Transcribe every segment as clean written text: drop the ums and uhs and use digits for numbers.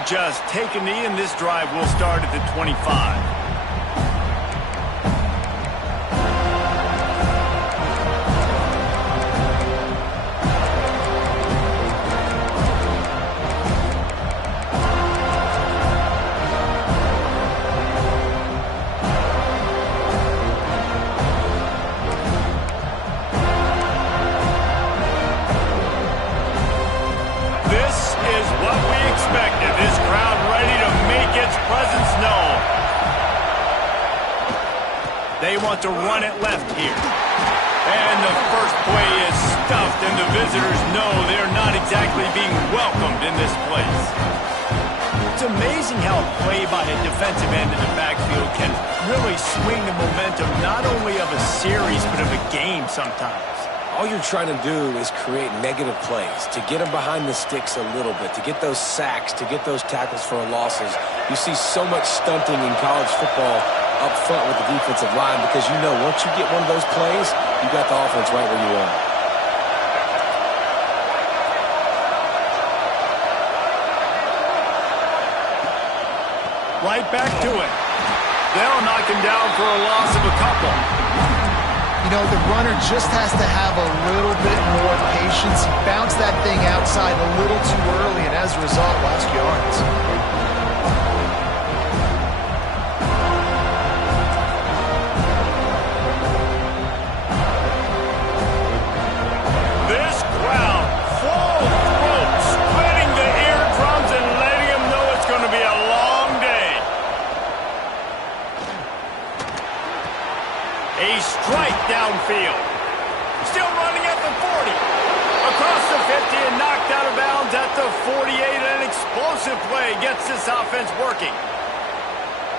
will just take a knee, and this drive will start at the 25. This crowd ready to make its presence known. They want to run it left here. And the first play is stuffed, and the visitors know they're not exactly being welcomed in this place. It's amazing how a play by a defensive end in the backfield can really swing the momentum not only of a series but of a game sometimes. All you're trying to do is create negative plays, to get them behind the sticks a little bit, to get those sacks, to get those tackles for losses. You see so much stunting in college football up front with the defensive line because you know once you get one of those plays, you got the offense right where you want it. Right back to it. They'll knock him down for a loss of a couple. You know, the runner just has to have a little bit more patience. He bounced that thing outside a little too early, and as a result, lost yards. This crowd, full throat, splitting the eardrums and letting them know it's going to be a long day. A strike downfield. Still running at the 40. Across the 50 and knocked out of bounds at the 48. An explosive play gets this offense working.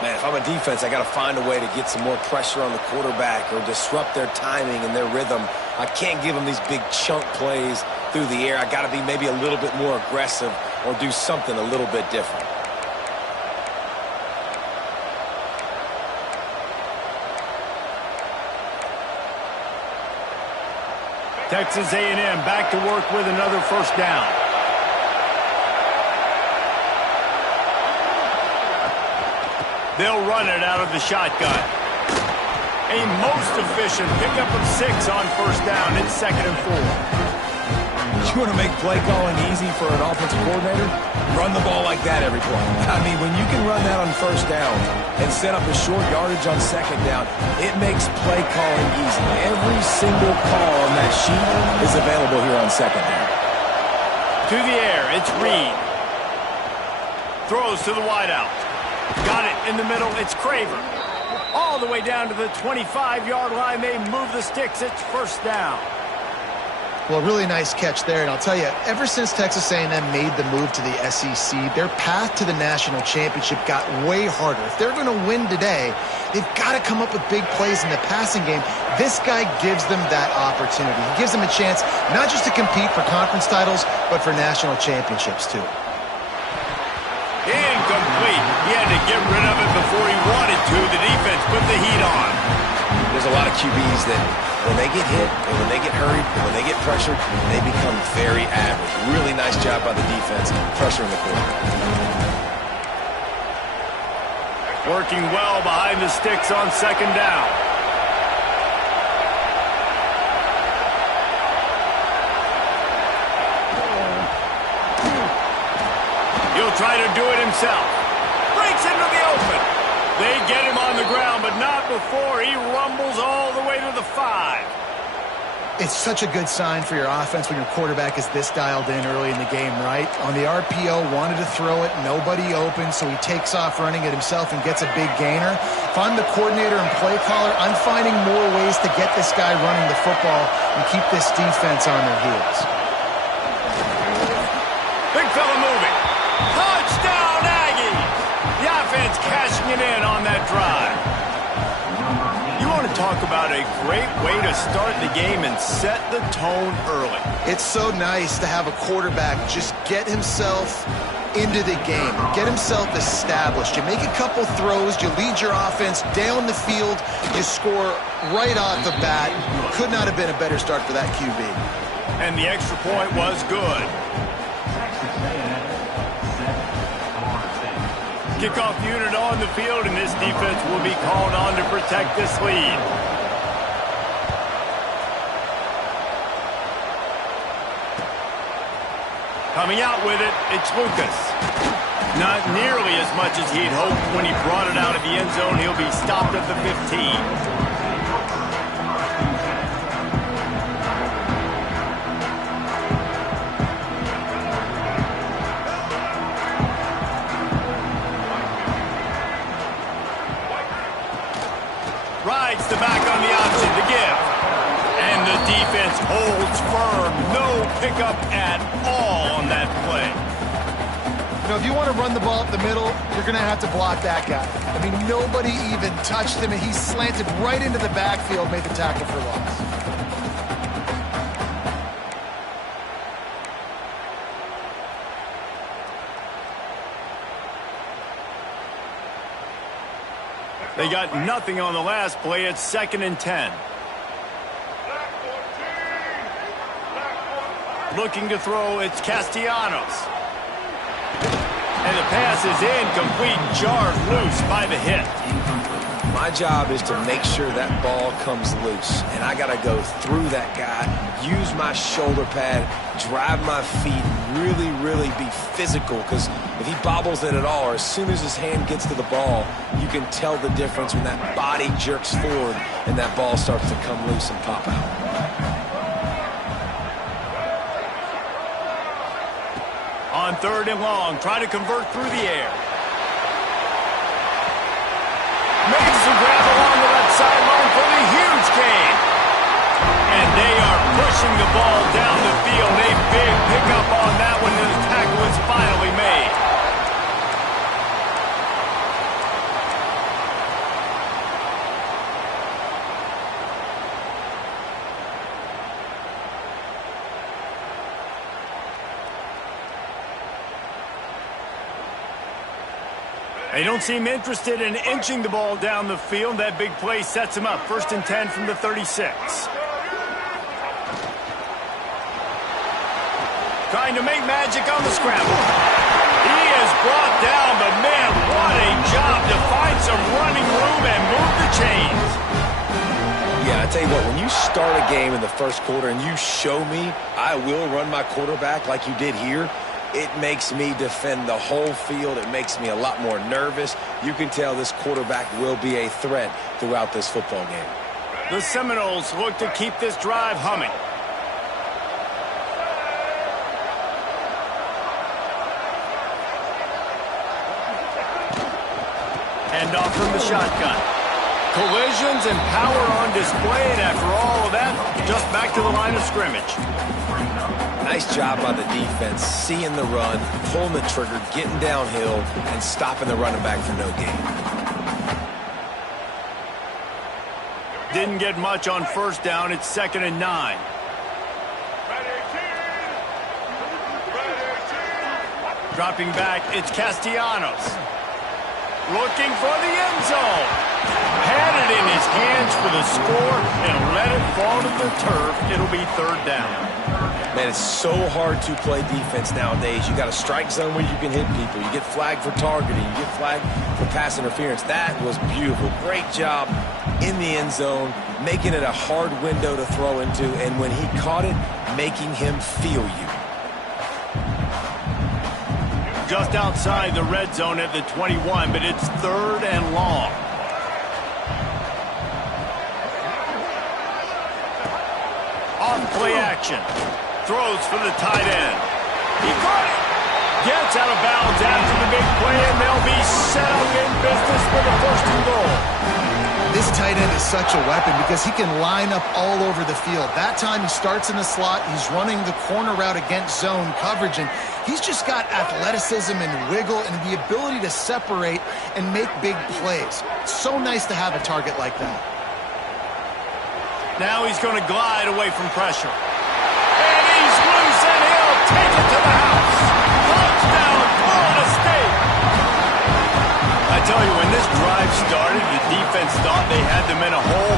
Man, if I'm a defense, I got to find a way to get some more pressure on the quarterback or disrupt their timing and their rhythm. I can't give them these big chunk plays through the air. I got to be maybe a little bit more aggressive or do something a little bit different. Texas A&M back to work with another first down. They'll run it out of the shotgun. A most efficient pickup of 6 on first down. It's 2nd and 4. You want to make play calling easy for an offensive coordinator? Run the ball like that every play. I mean, when you can run that on first down and set up a short yardage on 2nd down, it makes play calling easy. Every single call on that sheet is available here on 2nd down. To the air, it's Reed. Throws to the wideout. Got it in the middle, it's Craver. All the way down to the 25-yard line, they move the sticks, it's first down. Well, really nice catch there, and I'll tell you, ever since Texas A&M made the move to the SEC, their path to the national championship got way harder. If they're going to win today, they've got to come up with big plays in the passing game. This guy gives them that opportunity. He gives them a chance not just to compete for conference titles, but for national championships, too. Incomplete. He had to get rid of it before he wanted to. The defense put the heat on. There's a lot of QBs that when they get hit and when they get hurried and when they get pressured, they become very average. Really nice job by the defense pressuring the quarterback. Working well behind the sticks on 2nd down. He'll try to do it himself. Breaks into the open. They get him on the ground, but not before he rumbles all the way to the 5. It's such a good sign for your offense when your quarterback is this dialed in early in the game, right? On the RPO, wanted to throw it, nobody open, so he takes off running it himself and gets a big gainer. If I'm the coordinator and play caller, I'm finding more ways to get this guy running the football and keep this defense on their heels. Big fella moving. Touchdown, Aggies! The offense cashing it in on that drive. You want to talk about a great way to start the game and set the tone early. It's so nice to have a quarterback just get himself into the game, get himself established. You make a couple throws, you lead your offense down the field, you score right off the bat. Could not have been a better start for that QB. And the extra point was good. Kickoff unit on the field, and this defense will be called on to protect this lead. Coming out with it, it's Lucas. Not nearly as much as he'd hoped when he brought it out of the end zone. He'll be stopped at the 15. Rides the back on the option to give. And the defense holds firm. No pickup at all on that play. You know, if you want to run the ball up the middle, you're going to have to block that guy. I mean, nobody even touched him, and he slanted right into the backfield, made the tackle for loss. They got nothing on the last play. It's 2nd and 10. Looking to throw, it's Castellanos. And the pass is incomplete, jarred loose by the hit. My job is to make sure that ball comes loose, and I got to go through that guy, use my shoulder pad, drive my feet, really be physical, because if he bobbles it at all, or as soon as his hand gets to the ball, you can tell the difference when that body jerks forward and that ball starts to come loose and pop out. On 3rd and long, try to convert through the air. Makes the grab along the left sideline for the huge gain. And they are pushing the ball down the field. A big pickup on that one, and the tackle is finally made. They don't seem interested in inching the ball down the field. That big play sets him up. 1st and 10 from the 36. Trying to make magic on the scramble. He is brought down, but man, what a job to find some running room and move the chains. Yeah, I tell you what, when you start a game in the first quarter and you show me I will run my quarterback like you did here, it makes me defend the whole field. It makes me a lot more nervous. You can tell this quarterback will be a threat throughout this football game. The Seminoles look to keep this drive humming. Hand off from the shotgun. Collisions and power on display, and after all of that, just back to the line of scrimmage. Nice job by the defense, seeing the run, pulling the trigger, getting downhill, and stopping the running back for no gain. Didn't get much on 1st down. It's 2nd and 9. Dropping back, it's Castellanos. Looking for the end zone. Had it in his hands for the score and let it fall to the turf. It'll be 3rd down. Man, it's so hard to play defense nowadays. You got a strike zone where you can hit people. You get flagged for targeting. You get flagged for pass interference. That was beautiful. Great job in the end zone, making it a hard window to throw into, and when he caught it, making him feel you. Just outside the red zone at the 21, but it's 3rd and long. Off play action. Throws for the tight end. He caught it. Gets out of bounds after the big play, and they'll be set up in business for the 1st and goal. This tight end is such a weapon because he can line up all over the field. That time he starts in the slot. He's running the corner route against zone coverage, and he's just got athleticism and wiggle and the ability to separate and make big plays. It's so nice to have a target like that. Now he's going to glide away from pressure. And he's loose, and he'll take it to the house. Touchdown, Florida State. I tell you, when this drive started, the defense thought they had them in a hole.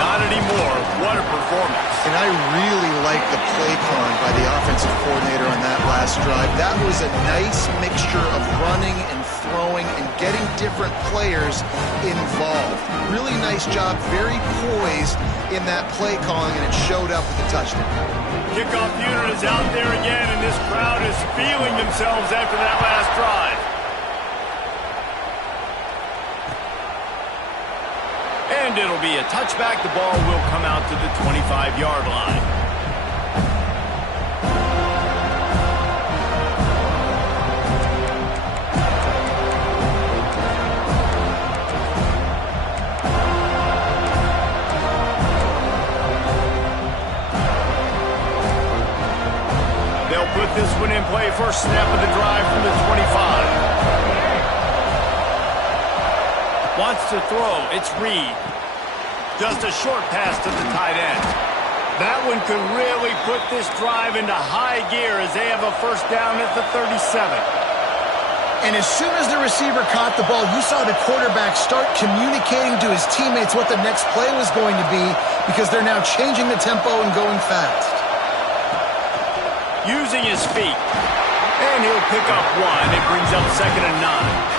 Not anymore. What a performance. And I really like the play calling by the offensive coordinator on that last drive. That was a nice mixture of running and throwing and getting different players involved. Really nice job, very poised in that play calling, and it showed up with the touchdown. Kickoff unit is out there again, and this crowd is feeling themselves after that last drive. And it'll be a touchback. The ball will come out to the 25-yard line. They'll put this one in play. First snap of the drive from the 25. Wants to throw. It's Reed. Just a short pass to the tight end. That one could really put this drive into high gear as they have a first down at the 37. And as soon as the receiver caught the ball, you saw the quarterback start communicating to his teammates what the next play was going to be, because they're now changing the tempo and going fast. Using his feet. And he'll pick up one. It brings up 2nd and 9.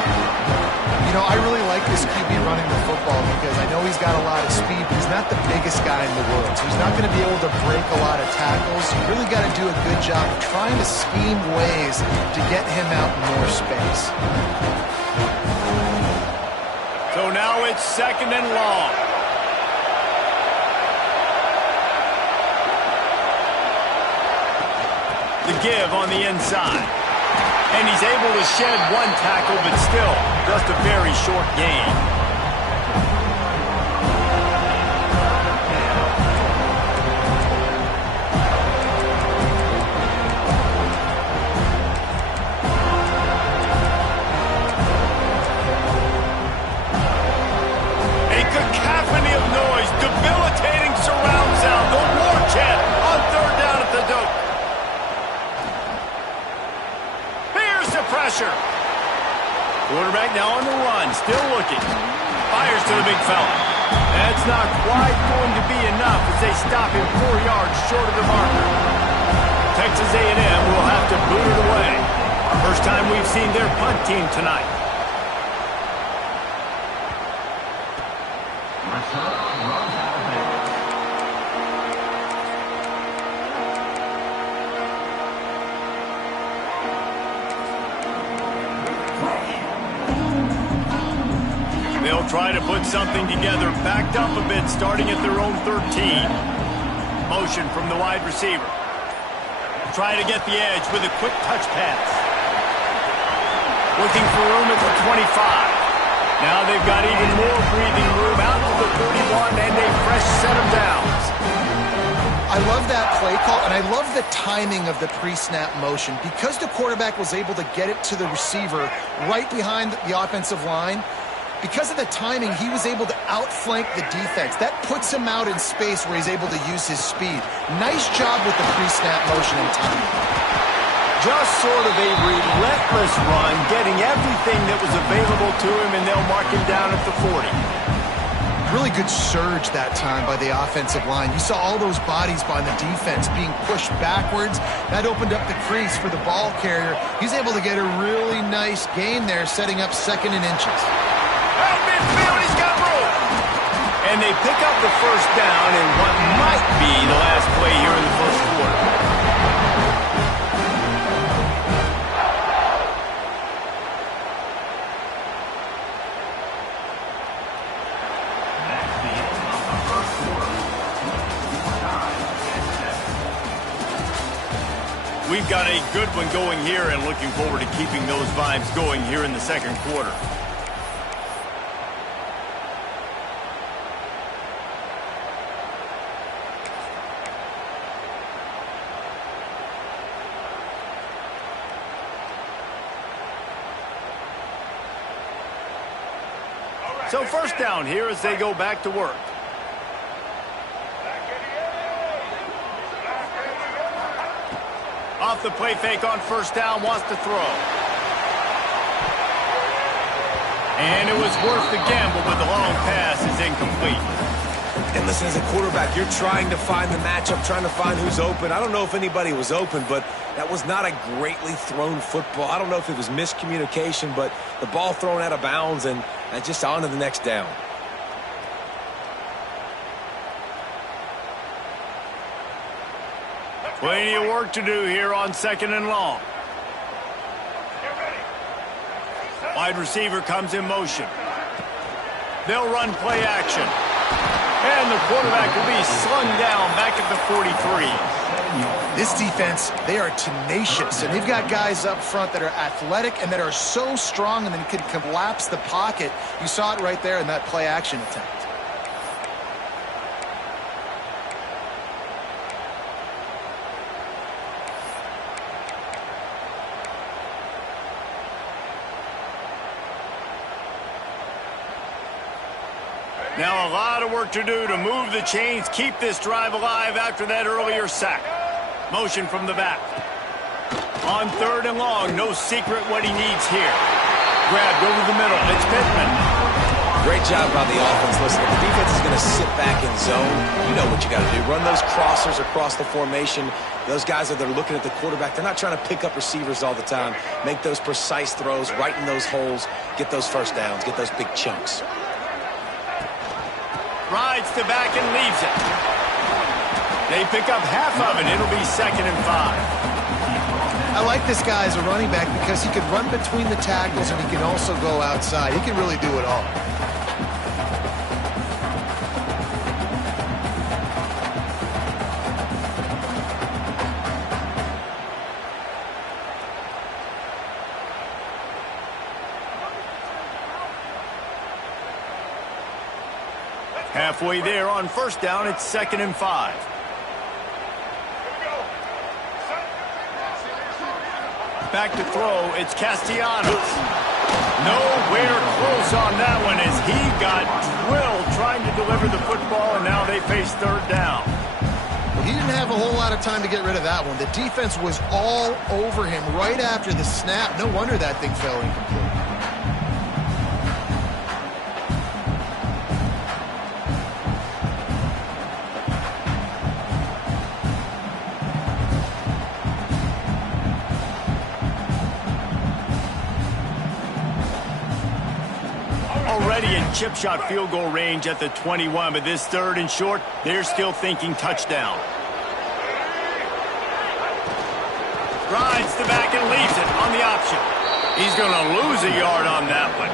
You know, I really like this QB running the football because I know he's got a lot of speed, but he's not the biggest guy in the world. So he's not going to be able to break a lot of tackles. You really got to do a good job of trying to scheme ways to get him out in more space. So now it's 2nd and long. The give on the inside. And he's able to shed one tackle, but still just a very short gain. A cacophony of noise, debilitating surround sound, the war chant on 3rd down at the dope. Pressure. Quarterback now on the run, still looking. Fires to the big fella. That's not quite going to be enough as they stop him 4 yards short of the marker. Texas A&M will have to boot it away. First time we've seen their punt team tonight. They'll try to put something together, backed up a bit, starting at their own 13. Motion from the wide receiver. Try to get the edge with a quick touch pass. Looking for room at the 25. Now they've got even more breathing room out to the 31 and a fresh set of downs. I love that play call, and I love the timing of the pre-snap motion. Because the quarterback was able to get it to the receiver right behind the offensive line, because of the timing, he was able to outflank the defense. That puts him out in space where he's able to use his speed. Nice job with the pre-snap motion and timing. Just sort of a relentless run, getting everything that was available to him, and they'll mark him down at the 40. Really good surge that time by the offensive line. You saw all those bodies by the defense being pushed backwards. That opened up the crease for the ball carrier. He's able to get a really nice gain there, setting up 2nd and inches. Out midfield, he's got room. And they pick up the first down in what might be the last play here in the first quarter. We've got a good one going here and looking forward to keeping those vibes going here in the second quarter. So first down here as they go back to work. Off the play fake on first down, wants to throw. And it was worth the gamble, but the long pass is incomplete. And listen, as a quarterback, you're trying to find the matchup, trying to find who's open. I don't know if anybody was open, but that was not a greatly thrown football. I don't know if it was miscommunication, but the ball thrown out of bounds and just on to the next down. Plenty of work to do here on 2nd and long. Wide receiver comes in motion. They'll run play action. And the quarterback will be slung down back at the 43. This defense, they are tenacious, and they've got guys up front that are athletic and that are so strong and then can collapse the pocket. You saw it right there in that play action attempt. Now a lot of work to do to move the chains, keep this drive alive after that earlier sack. Motion from the back. On 3rd and long, no secret what he needs here. Grabbed over the middle. It's Pittman. Great job by the offense. Listen, if the defense is going to sit back in zone, you know what you got to do. Run those crossers across the formation. Those guys that are looking at the quarterback, they're not trying to pick up receivers all the time. Make those precise throws, right in those holes, get those first downs, get those big chunks. Rides the back and leaves it. They pick up half of it. It'll be 2nd and 5. I like this guy as a running back because he can run between the tackles and he can also go outside. He can really do it all. Halfway there on 1st down, it's 2nd and 5. Back to throw, it's Castellanos. Nowhere close on that one as he got drilled trying to deliver the football, and now they face 3rd down. Well, he didn't have a whole lot of time to get rid of that one. The defense was all over him right after the snap. No wonder that thing fell incomplete. Already in chip shot field goal range at the 21, but this 3rd and short, they're still thinking touchdown. Rides the back and leaves it on the option. He's going to lose a yard on that one.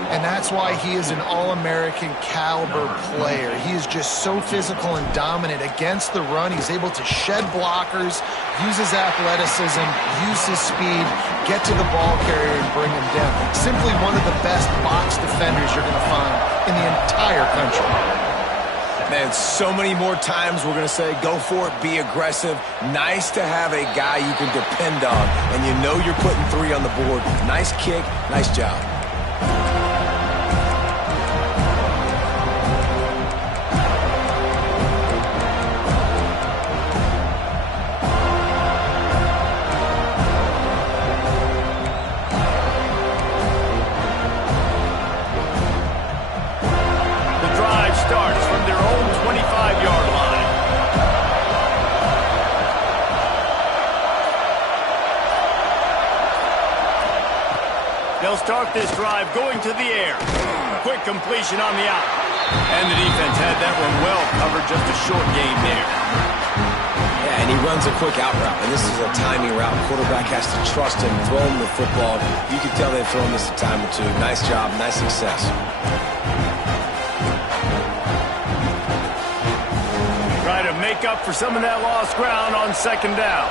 And that's why he is an All-American caliber player. He is just so physical and dominant against the run. He's able to shed blockers, use his athleticism, use his speed, get to the ball carrier and bring him down. Simply one of the best box defenders you're going to find in the entire country. Man, so many more times we're going to say, go for it, be aggressive. Nice to have a guy you can depend on, and you know you're putting 3 on the board. Nice kick, nice job. Starts from their own 25-yard line. They'll start this drive going to the air. Quick completion on the out. And the defense had that one well covered, just a short gain there. Yeah, and he runs a quick out route, and this is a timing route. Quarterback has to trust him, throw him the football. You can tell they've thrown this a time or two. Nice job, nice success. Try to make up for some of that lost ground on 2nd down.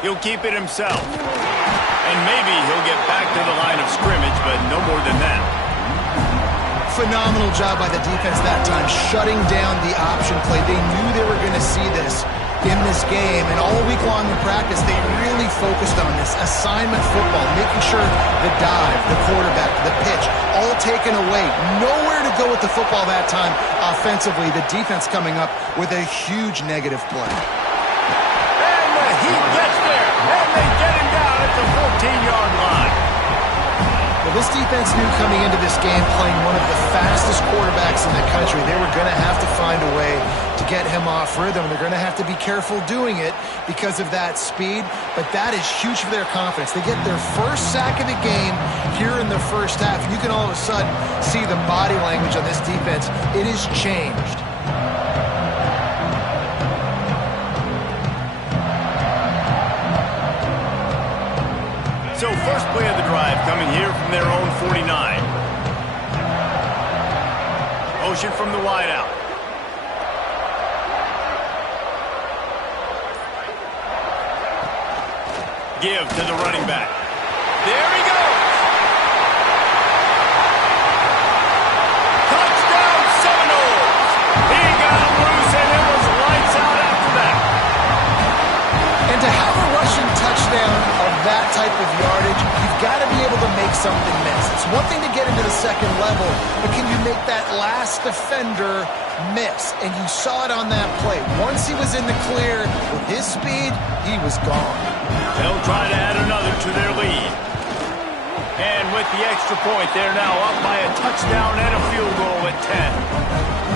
He'll keep it himself. And maybe he'll get back to the line of scrimmage, but no more than that. Phenomenal job by the defense that time, shutting down the option play. They knew they were going to see this in this game, and all week long in practice, they really focused on this assignment football, making sure the dive, the quarterback, the pitch, all taken away. Nowhere to go with the football that time offensively. The defense coming up with a huge negative play. And he gets there, and they get him down at the 14-yard line. Well, this defense knew coming into this game, playing one of the fastest quarterbacks in the country, they were going to have to find a way to get him off rhythm. They're going to have to be careful doing it because of that speed, but that is huge for their confidence. They get their first sack of the game here in the first half, and you can all of a sudden see the body language on this defense. It has changed. So first play of the drive coming here from their own 49. Motion from the wideout. Give to the running back. There he goes. Touchdown Seminoles. He got him loose and it was lights out after that. And to have a rushing touchdown of that type of yardage, you've got to be able to make something miss. It's one thing to get into the second level, but can you make that last defender miss? And you saw it on that play. Once he was in the clear with his speed, he was gone. They'll try to add another to their lead. And with the extra point, they're now up by a touchdown and a field goal at 10.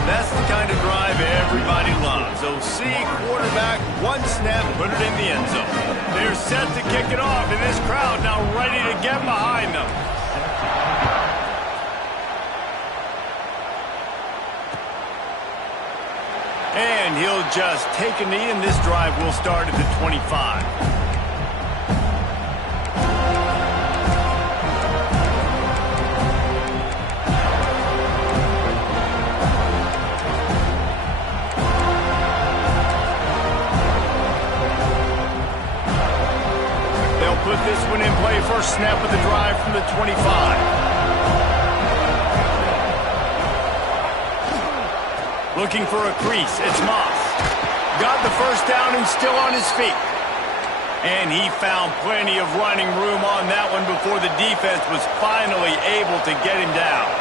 That's the kind of drive everybody loves. OC, quarterback, one snap, put it in the end zone. They're set to kick it off, and this crowd now ready to get behind them. And he'll just take a knee, and this drive will start at the 25. Put this one in play. First snap of the drive from the 25. Looking for a crease. It's Moss. Got the first down and still on his feet. And he found plenty of running room on that one before the defense was finally able to get him down.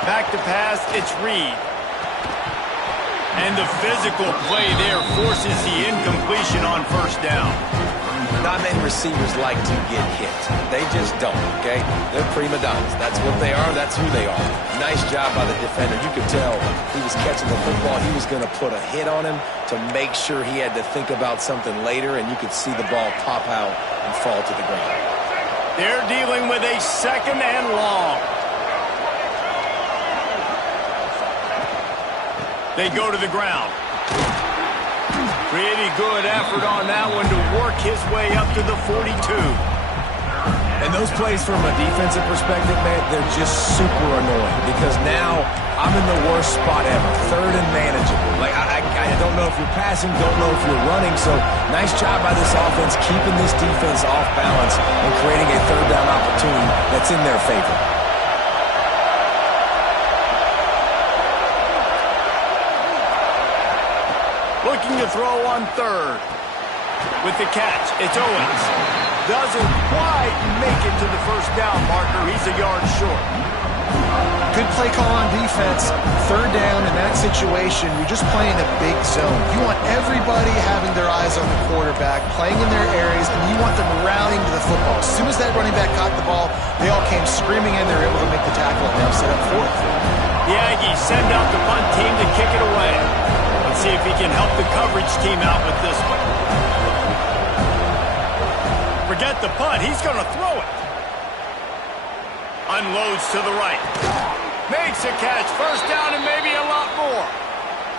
Back to pass, it's Reed. And the physical play there forces the incompletion on first down. Not many receivers like to get hit. They just don't, okay? They're prima donnas. That's what they are. That's who they are. Nice job by the defender. You could tell he was catching the football. He was going to put a hit on him to make sure he had to think about something later, and you could see the ball pop out and fall to the ground. They're dealing with a second and long. They go to the ground. Pretty good effort on that one to work his way up to the 42. And those plays from a defensive perspective, man, they're just super annoying because now I'm in the worst spot ever. Third and manageable. Like, I don't know if you're passing, don't know if you're running. So nice job by this offense keeping this defense off balance and creating a third down opportunity that's in their favor. Looking to throw on third. With the catch, it's Owens. Doesn't quite make it to the first down marker. He's a yard short. Good play call on defense. Third down in that situation, you're just playing a big zone. You want everybody having their eyes on the quarterback, playing in their areas, and you want them rallying to the football. As soon as that running back caught the ball, they all came screaming in. They were able to make the tackle, and now set up fourth. The Aggies send out the punt team to kick it away. Let's see if he can help the coverage team out with this one. Forget the punt. He's going to throw it. Unloads to the right. Makes a catch. First down and maybe a lot more.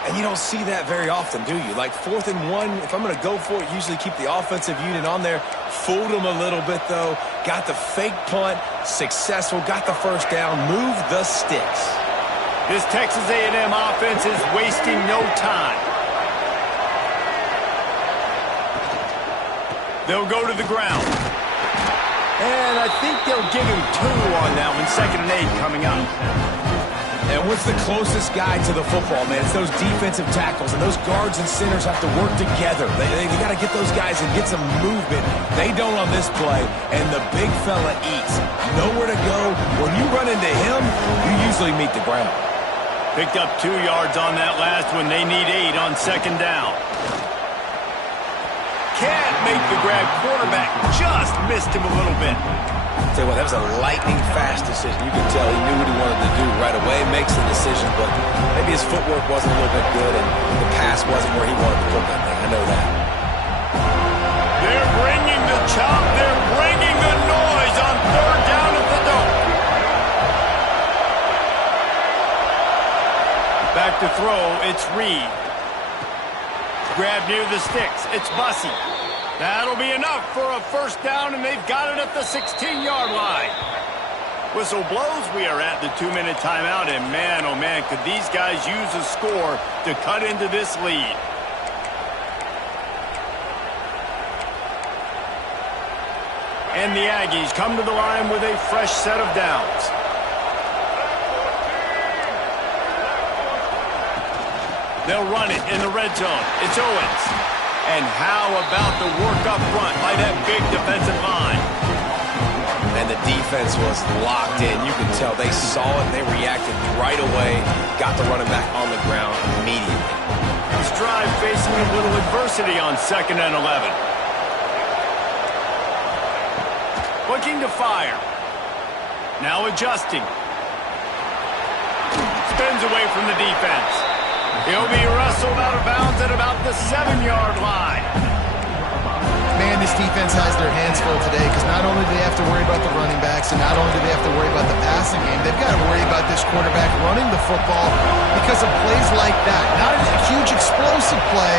And you don't see that very often, do you? Like 4th and 1, if I'm going to go for it, usually keep the offensive unit on there. Fooled them a little bit, though. Got the fake punt. Successful. Got the first down. Move the sticks. This Texas A&M offense is wasting no time. They'll go to the ground. And I think they'll give him 2 on that one. 2nd and 8 coming up. And what's the closest guy to the football, man? It's those defensive tackles, and those guards and centers have to work together. They got to get those guys and get some movement. They don't on this play, and the big fella eats. Nowhere to go. When you run into him, you usually meet the ground. Picked up 2 yards on that last one. They need 8 on second down. Can't make the grab. Quarterback just missed him a little bit. Tell you what, that was a lightning-fast decision. You can tell he knew what he wanted to do right away. Makes the decision, but maybe his footwork wasn't a little bit good, and the pass wasn't where he wanted to put that thing. I know that. They're bringing the chop. They're bringing the noise on third down at the dome. Back to throw. It's Reed. Grab near the sticks. It's Bussey. That'll be enough for a first down, and they've got it at the 16-yard line. Whistle blows. We are at the 2-minute timeout, and man, oh man, could these guys use a score to cut into this lead. And the Aggies come to the line with a fresh set of downs. They'll run it in the red zone. It's Owens. And how about the work up front by that big defensive line? And the defense was locked in. You can tell they saw it. They reacted right away. Got the running back on the ground immediately. This drive facing a little adversity on 2nd and 11. Looking to fire. Now adjusting. Spins away from the defense. He'll be wrestled out of bounds at about the 7-yard line. Man, this defense has their hands full today because not only do they have to worry about the running backs and not only do they have to worry about the passing game, they've got to worry about this quarterback running the football because of plays like that. Not a huge explosive play,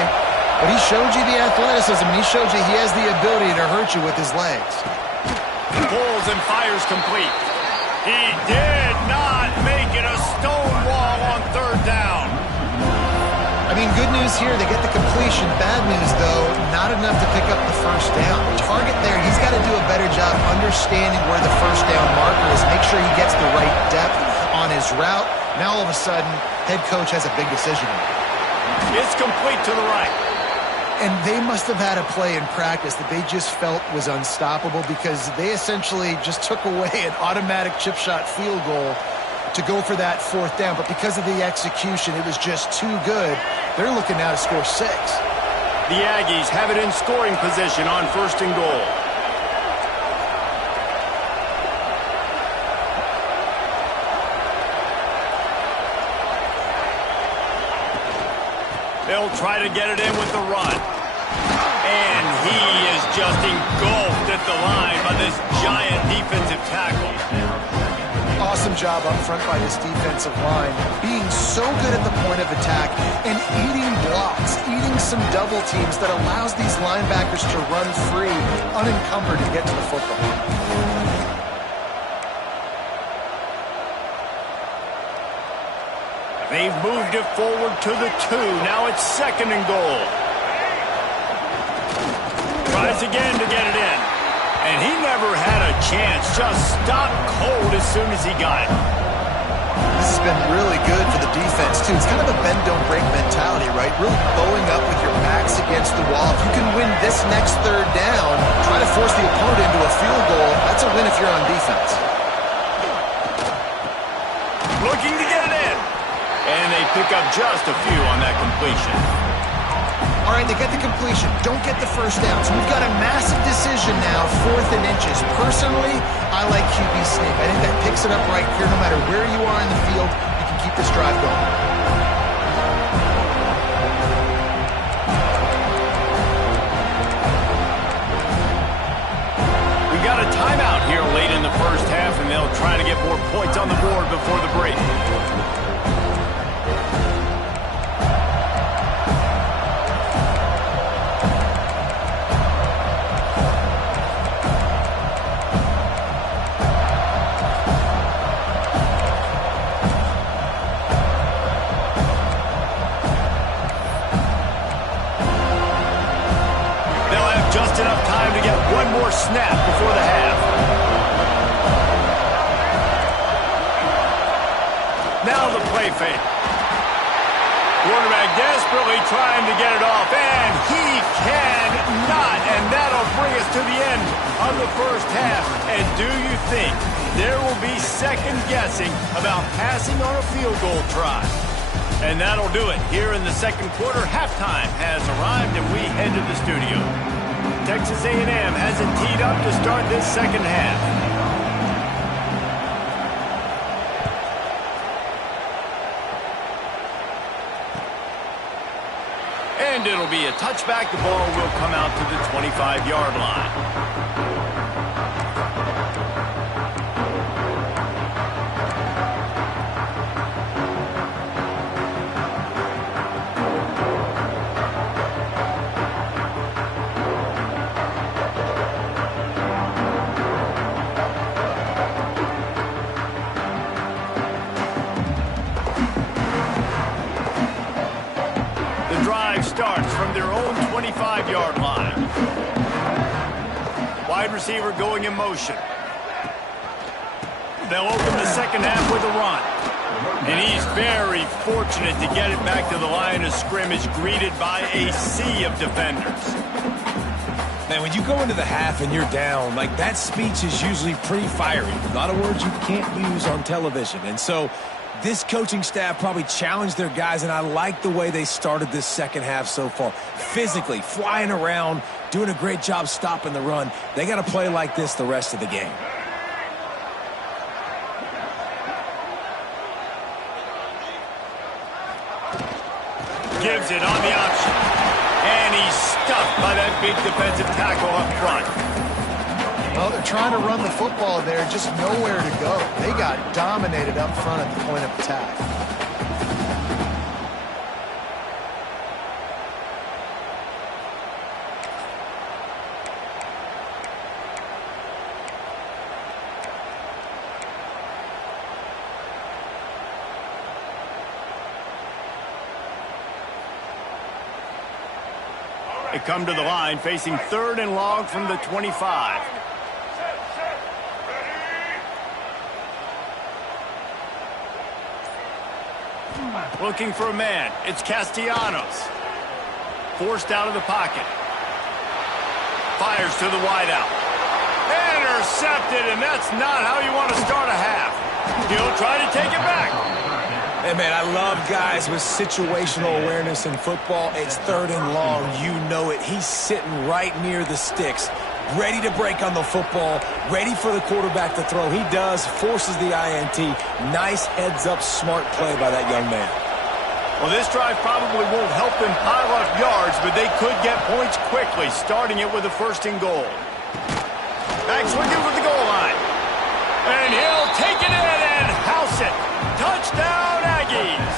but he showed you the athleticism and he showed you he has the ability to hurt you with his legs. Pulls and fires complete. He did not make it a stone wall on third down. I mean, good news here, they get the completion. Bad news, though, not enough to pick up the first down. Target there, he's got to do a better job understanding where the first down marker is, make sure he gets the right depth on his route. Now, all of a sudden, head coach has a big decision. It's complete to the right. And they must have had a play in practice that they just felt was unstoppable because they essentially just took away an automatic chip shot field goal to go for that fourth down. But because of the execution, it was just too good. They're looking now to score 6. The Aggies have it in scoring position on 1st and goal. They'll try to get it in with the run. And he is just engulfed at the line by this giant defensive tackle. Awesome job up front by this defensive line, being so good at the point of attack and eating blocks, eating some double teams that allows these linebackers to run free, unencumbered, and get to the football. They've moved it forward to the 2. Now it's 2nd and goal. Tries again to get it in. And he never had a chance. Just stopped cold as soon as he got it. This has been really good for the defense, too. It's kind of a bend-don't-break mentality, right? Really bowing up with your backs against the wall. If you can win this next third down, try to force the opponent into a field goal, that's a win if you're on defense. Looking to get it in. And they pick up just a few on that completion. All right, they get the completion. Don't get the first down. So we've got a massive decision now, 4th and inches. Personally, I like QB sneak. I think that picks it up right here. No matter where you are in the field, you can keep this drive going. We've got a timeout here late in the first half, and they'll try to get more points on the board before the break. Just enough time to get one more snap before the half. Now the play fake. Quarterback desperately trying to get it off, and he cannot, and that'll bring us to the end of the first half. And do you think there will be second guessing about passing on a field goal try? And that'll do it here in the second quarter. Halftime has arrived, and we head to the studio. Texas A&M has it teed up to start this second half. And it'll be a touchback. The ball will come out to the 25-yard line. Starts from their own 25-yard line. Wide receiver going in motion. They'll open the second half with a run. And he's very fortunate to get it back to the line of scrimmage, greeted by a sea of defenders. Man, when you go into the half and you're down, like, that speech is usually pretty fiery. A lot of words you can't use on television. And so this coaching staff probably challenged their guys, and I like the way they started this second half so far. Physically, flying around, doing a great job stopping the run. They got to play like this the rest of the game. Gives it on the option. And he's stuffed by that big defensive tackle up front. Well, they're trying to run the football there, just nowhere to go. They got dominated up front at the point of attack. They come to the line facing 3rd and long from the 25. Looking for a man. It's Castellanos. Forced out of the pocket. Fires to the wideout. Intercepted, and that's not how you want to start a half. He'll try to take it back. Hey, man, I love guys with situational awareness in football. It's 3rd and long. You know it. He's sitting right near the sticks, ready to break on the football, ready for the quarterback to throw. He does, forces the INT. Nice heads-up, smart play by that young man. Well, this drive probably won't help them pile up yards, but they could get points quickly, starting it with a 1st and goal. Back swinging with the goal line. And he'll take it in and house it. Touchdown, Aggies.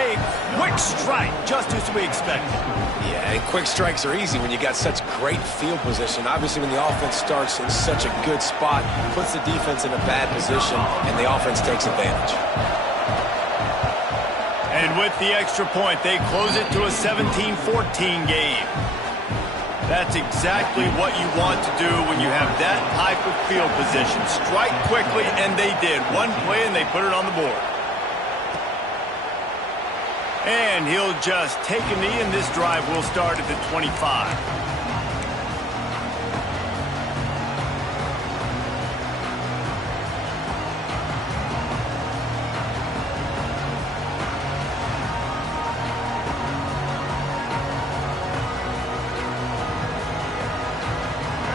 A quick strike, just as we expected. Yeah, and quick strikes are easy when you got such great field position. Obviously, when the offense starts in such a good spot, puts the defense in a bad position, and the offense takes advantage. And with the extra point, they close it to a 17-14 game. That's exactly what you want to do when you have that type of field position. Strike quickly, and they did. One play, and they put it on the board. And he'll just take a knee, and this drive will start at the 25.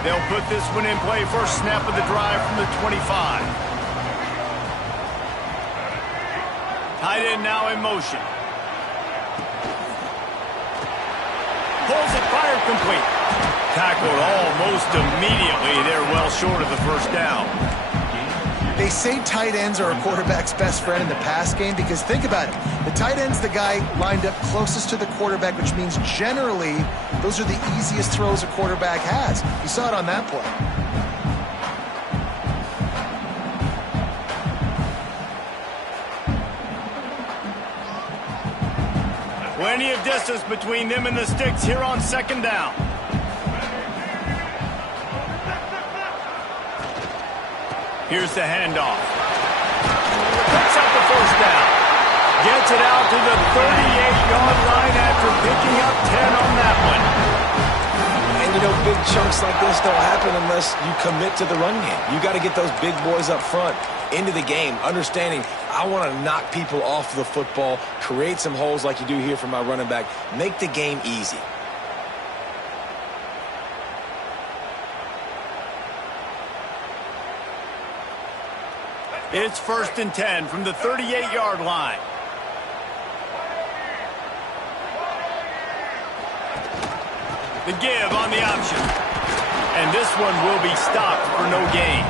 They'll put this one in play. First snap of the drive from the 25. Tight end now in motion. Pulls it, fired, complete. Tackled almost immediately. They're well short of the first down. They say tight ends are a quarterback's best friend in the pass game because think about it. The tight end's the guy lined up closest to the quarterback, which means generally those are the easiest throws a quarterback has. You saw it on that play. Plenty of distance between them and the sticks here on 2nd down. Here's the handoff. picks up the first down. Gets it out to the 38-yard line after picking up 10 on that one. And, you know, big chunks like this don't happen unless you commit to the run game. You got to get those big boys up front into the game, understanding I want to knock people off the football, create some holes like you do here for my running back, make the game easy. It's 1st and 10 from the 38-yard line. The give on the option. And this one will be stopped for no gain.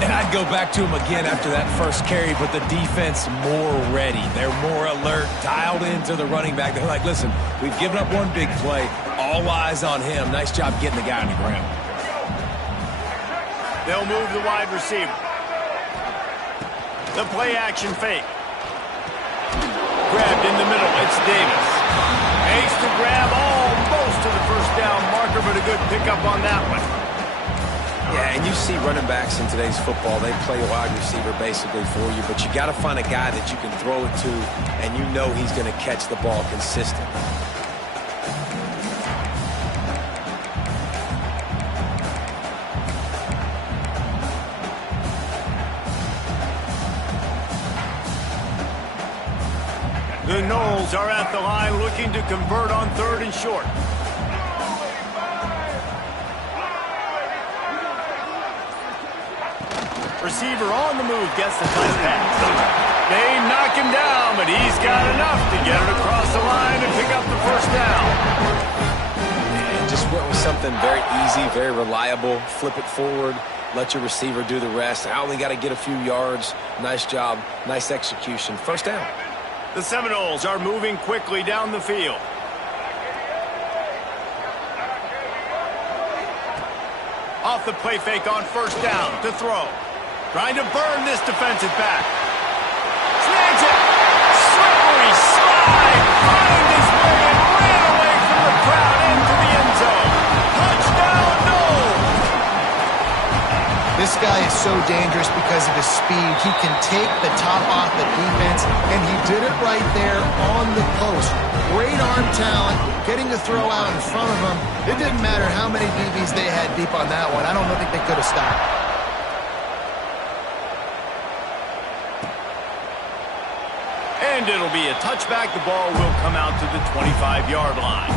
And I'd go back to him again after that first carry, but the defense more ready. They're more alert, dialed into the running back. They're like, listen, we've given up one big play. All eyes on him. Nice job getting the guy on the ground. They'll move the wide receiver. The play action fake. Grabbed in the middle. It's Davis. Makes the grab almost to the first down marker, but a good pickup on that one. Yeah, and you see running backs in today's football, they play a wide receiver basically for you, but you got to find a guy that you can throw it to, and you know he's going to catch the ball consistently. The Knowles are at the line looking to convert on 3rd and short. Receiver on the move gets the tight pass. They knock him down, but he's got enough to get it across the line and pick up the first down. And just went with something very easy, very reliable. Flip it forward, let your receiver do the rest. I only got to get a few yards. Nice job, nice execution. First down. The Seminoles are moving quickly down the field. Off the play fake on 1st down to throw. Trying to burn this defensive back. Snags it. Slippery slide. Found his way and ran away from the crowd into the end zone. Touchdown, Knowles. This guy is so dangerous because of his speed. He can take the top off the defense, and he did it right there on the post. Great arm talent, getting the throw out in front of him. It didn't matter how many DBs they had deep on that one. I don't think they could have stopped. And it'll be a touchback. The ball will come out to the 25-yard line.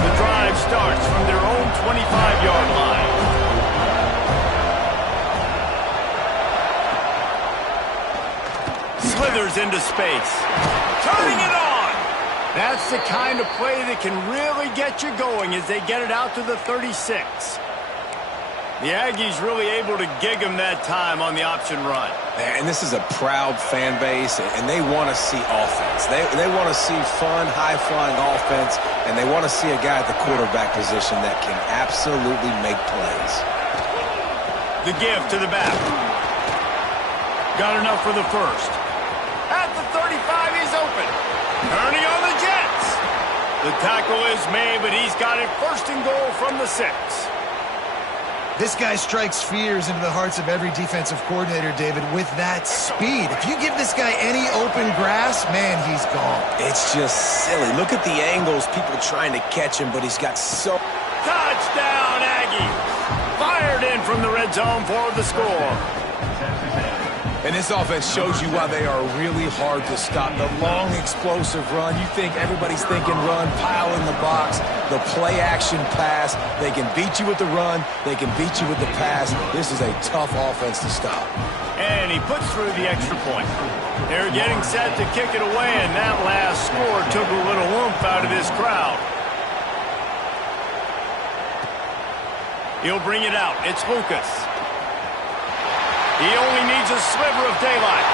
The drive starts from their own 25-yard line. Slithers into space. Turning it on. That's the kind of play that can really get you going as they get it out to the 36. The Aggies really able to gig them that time on the option run. And this is a proud fan base, and they want to see offense. They want to see fun, high-flying offense, and they want to see a guy at the quarterback position that can absolutely make plays. The give to the back. Got enough for the first. At the 35, he's open. Turning on the Jets. The tackle is made, but he's got it 1st and goal from the 6. This guy strikes fears into the hearts of every defensive coordinator, David, with that speed. If you give this guy any open grass, man, he's gone. It's just silly. Look at the angles, people trying to catch him, but he's got so... Touchdown, Aggie. Fired in from the red zone for the score. And this offense shows you why they are really hard to stop. The long, explosive run. You think everybody's thinking run, pile in the box. The play-action pass. They can beat you with the run. They can beat you with the pass. This is a tough offense to stop. And he puts through the extra point. They're getting set to kick it away, and that last score took a little oomph out of this crowd. He'll bring it out. It's Lucas. He only needs a sliver of daylight.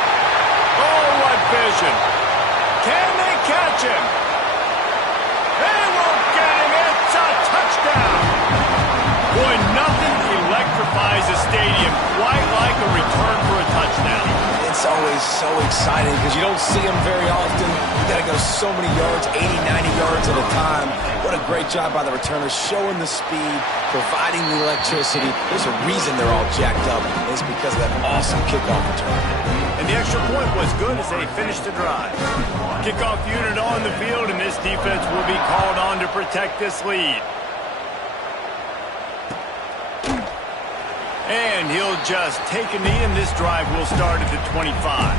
Oh, what vision. Can they catch him? They won't get him. It's a touchdown. Boy, nothing electrifies a stadium quite like a return for a touchdown. It's always is so exciting because you don't see them very often. You got to go so many yards, 80, 90 yards at a time. What a great job by the returners, showing the speed, providing the electricity. There's a reason they're all jacked up, and it's because of that awesome kickoff return. And the extra point was good as they finished the drive. Kickoff unit on the field, and this defense will be called on to protect this lead. And he'll just take a knee, and this drive will start at the 25.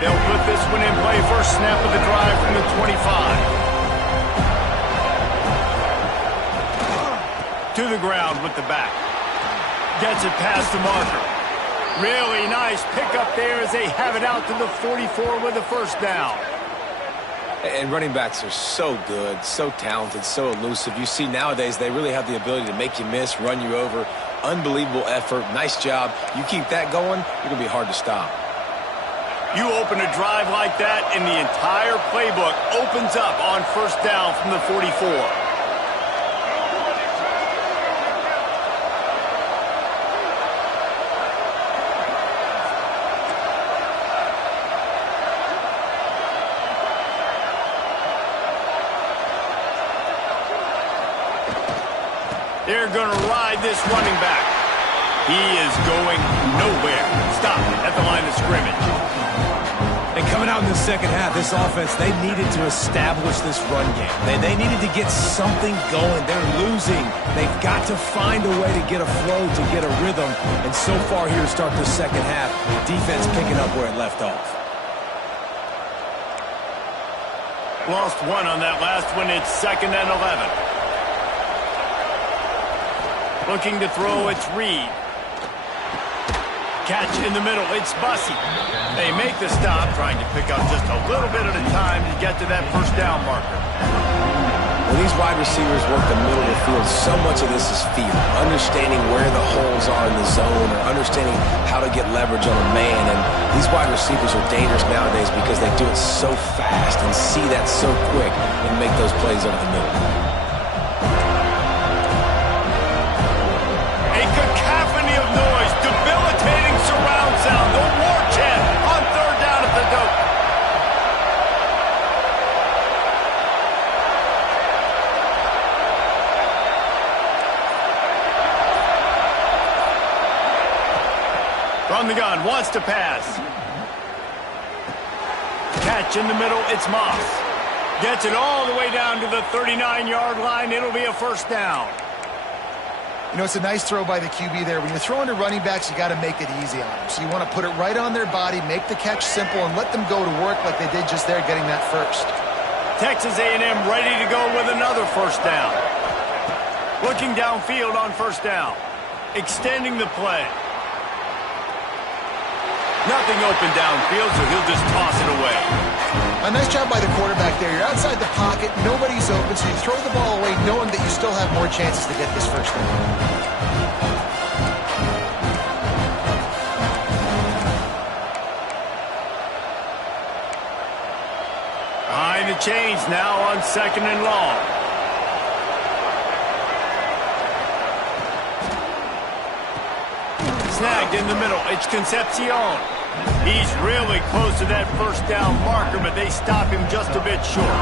They'll put this one in play. First snap of the drive from the 25. To the ground with the back. Gets it past the marker. Really nice pickup there as they have it out to the 44 with a first down. And running backs are so good, so talented, so elusive. You see nowadays they really have the ability to make you miss, run you over. Unbelievable effort. Nice job. You keep that going, you're going to be hard to stop. You open a drive like that, and the entire playbook opens up on first down from the 44. They're going to ride this running back. He is going nowhere. Stop at the line of scrimmage. And coming out in the second half, this offense, they needed to establish this run game. They needed to get something going. They're losing. They've got to find a way to get a flow, to get a rhythm. And so far here to start the second half, defense picking up where it left off. Lost one on that last one. It's 2nd and 11. Looking to throw, it's Reed. Catch in the middle, it's Bussey. They make the stop, trying to pick up just a little bit at a time to get to that first down marker. When these wide receivers work the middle of the field, so much of this is feel. Understanding where the holes are in the zone, or understanding how to get leverage on a man. And these wide receivers are dangerous nowadays because they do it so fast and see that so quick and make those plays over the middle. Cacophony of noise, debilitating surround sound, the war chant on third down at the dope. From the gun, wants to pass. Catch in the middle, it's Moss. Gets it all the way down to the 39-yard line. It'll be a first down. You know, it's a nice throw by the QB there. When you're throwing to running backs, you got to make it easy on them. So you want to put it right on their body, make the catch simple, and let them go to work like they did just there, getting that first. Texas A&M ready to go with another first down. Looking downfield on first down. Extending the play. Nothing open downfield, so he'll just toss it away. A nice job by the quarterback there. You're outside the pocket, nobody's open, so you throw the ball away knowing that you still have more chances to get this first down. Behind the chains now on 2nd and long. Snagged in the middle. It's Concepcion. He's really close to that first down marker, but they stop him just a bit short.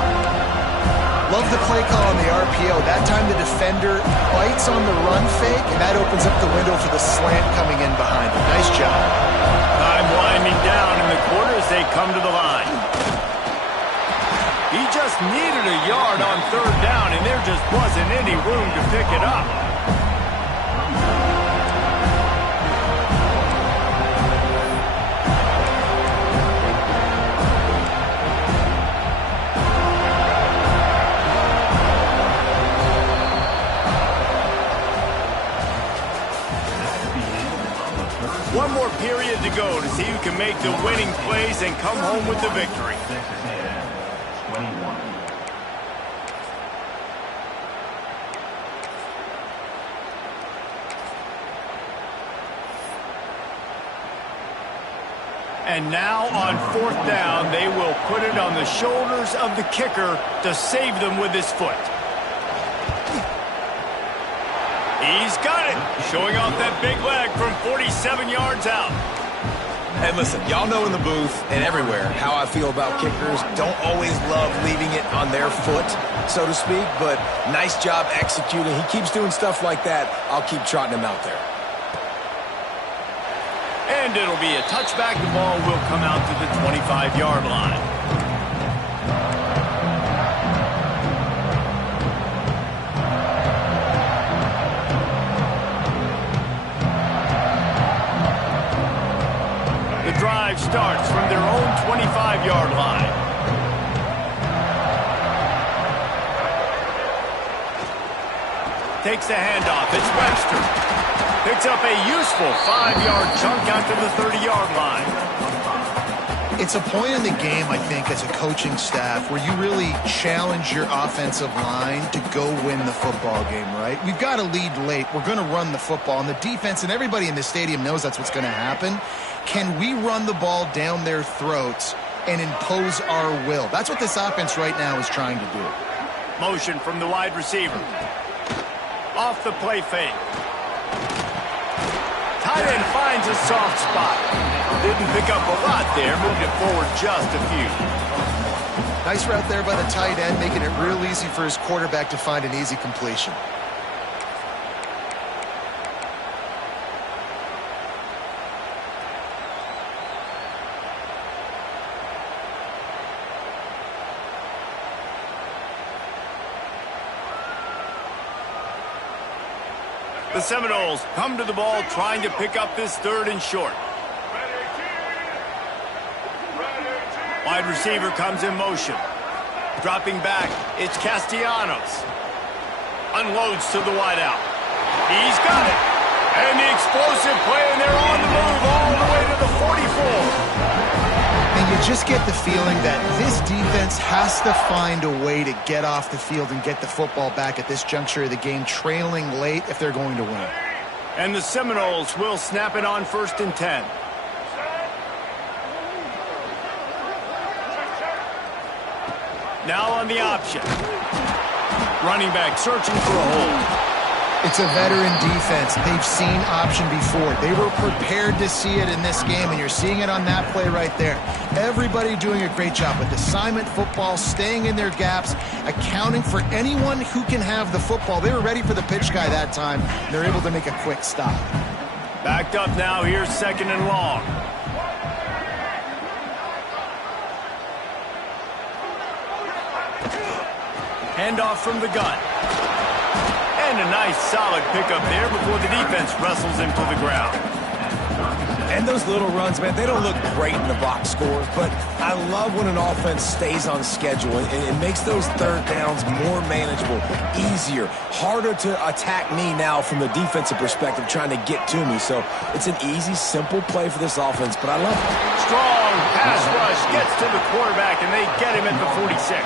Love the play call on the RPO. That time the defender bites on the run fake, and that opens up the window for the slant coming in behind him. Nice job. Time winding down in the quarter as they come to the line. He just needed a yard on third down, and there just wasn't any room to pick it up. One more period to go to see who can make the winning plays and come home with the victory. And now on 4th down, they will put it on the shoulders of the kicker to save them with his foot. He's got it, showing off that big leg from 47 yards out. And listen, y'all know in the booth and everywhere how I feel about kickers. Don't always love leaving it on their foot, so to speak, but nice job executing. He keeps doing stuff like that. I'll keep trotting him out there. And it'll be a touchback. The ball will come out to the 25-yard line. The drive starts from their own 25-yard line. Takes the handoff. It's Webster. Picks up a useful 5-yard chunk out to the 30-yard line. It's a point in the game, I think, as a coaching staff where you really challenge your offensive line to go win the football game, right? We've got to lead late. We're going to run the football. And the defense and everybody in the stadium knows that's what's going to happen. Can we run the ball down their throats and impose our will? That's what this offense right now is trying to do. Motion from the wide receiver. Off the play fake. Tight end finds a soft spot. Didn't pick up a lot there, moved it forward just a few. Nice route there by the tight end, making it real easy for his quarterback to find an easy completion. The Seminoles come to the ball trying to pick up this 3rd and short. Wide receiver comes in motion. Dropping back, it's Castellanos. Unloads to the wideout. He's got it. And the explosive play, and they're on the move all the way to the 44. And you just get the feeling that this defense has to find a way to get off the field and get the football back at this juncture of the game, trailing late if they're going to win. And the Seminoles will snap it on 1st and 10. Now on the option. Running back searching for a hole. It's a veteran defense. They've seen option before. They were prepared to see it in this game, and you're seeing it on that play right there. Everybody doing a great job with assignment football, staying in their gaps, accounting for anyone who can have the football. They were ready for the pitch guy that time, and they're able to make a quick stop. Backed up now. Here's 2nd and long. Handoff from the gun. And a nice solid pickup there before the defense wrestles him to the ground. And those little runs, man, they don't look great in the box scores, but I love when an offense stays on schedule. It makes those 3rd downs more manageable, easier, harder to attack me now from the defensive perspective trying to get to me. So it's an easy, simple play for this offense, but I love it. Strong pass rush gets to the quarterback, and they get him at the 46.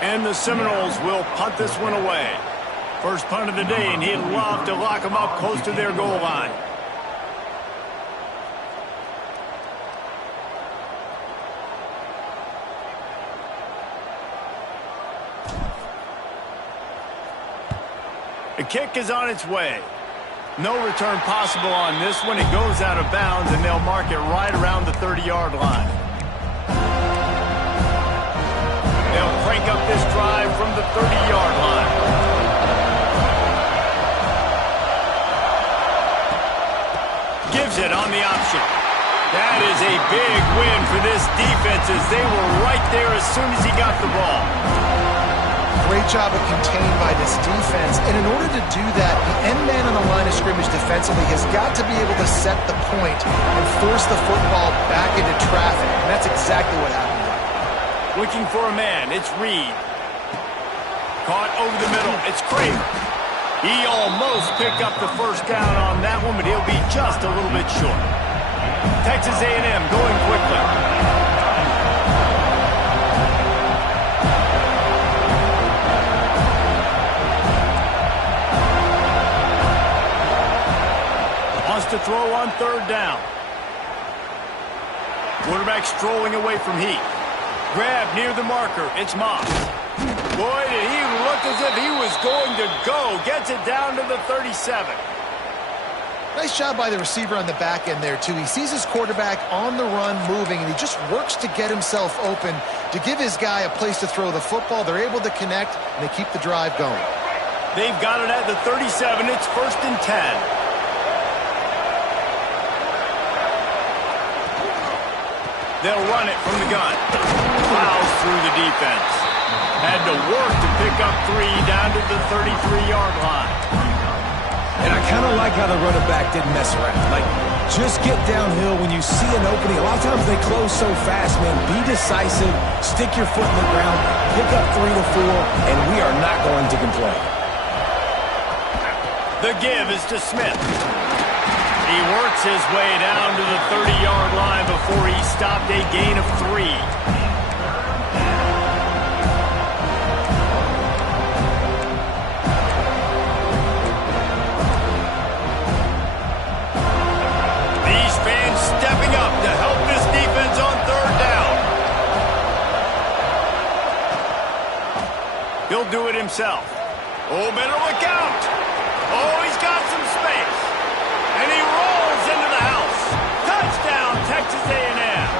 And the Seminoles will punt this one away. First punt of the day, and he'd love to lock them up close to their goal line. The kick is on its way. No return possible on this one. It goes out of bounds, and they'll mark it right around the 30-yard line. They'll crank up this drive from the 30-yard line. Gives it on the option. That is a big win for this defense as they were right there as soon as he got the ball. Great job of contained by this defense. And in order to do that, the end man on the line of scrimmage defensively has got to be able to set the point and force the football back into traffic. And that's exactly what happened. Looking for a man. It's Reed. Caught over the middle. It's Kramer. He almost picked up the first down on that one, but he'll be just a little bit short. Texas A&M going quickly. Wants to throw on 3rd down. Quarterback strolling away from Heath. Grab near the marker. It's Moss. Boy, did he look as if he was going to go. Gets it down to the 37. Nice job by the receiver on the back end there, too. He sees his quarterback on the run moving, and he just works to get himself open to give his guy a place to throw the football. They're able to connect, and they keep the drive going. They've got it at the 37. It's 1st and 10. They'll run it from the gun. Plows through the defense. Had to work to pick up 3 down to the 33-yard line. And I kind of like how the running back didn't mess around. Like, just get downhill when you see an opening. A lot of times they close so fast, man. Be decisive, stick your foot in the ground, pick up 3 to 4, and we are not going to complain. The give is to Smith. He works his way down to the 30-yard line before he stopped a gain of 3. Stepping up to help this defense on 3rd down. He'll do it himself. Oh, better look out. Oh, he's got some space. And he rolls into the house. Touchdown, Texas A&M.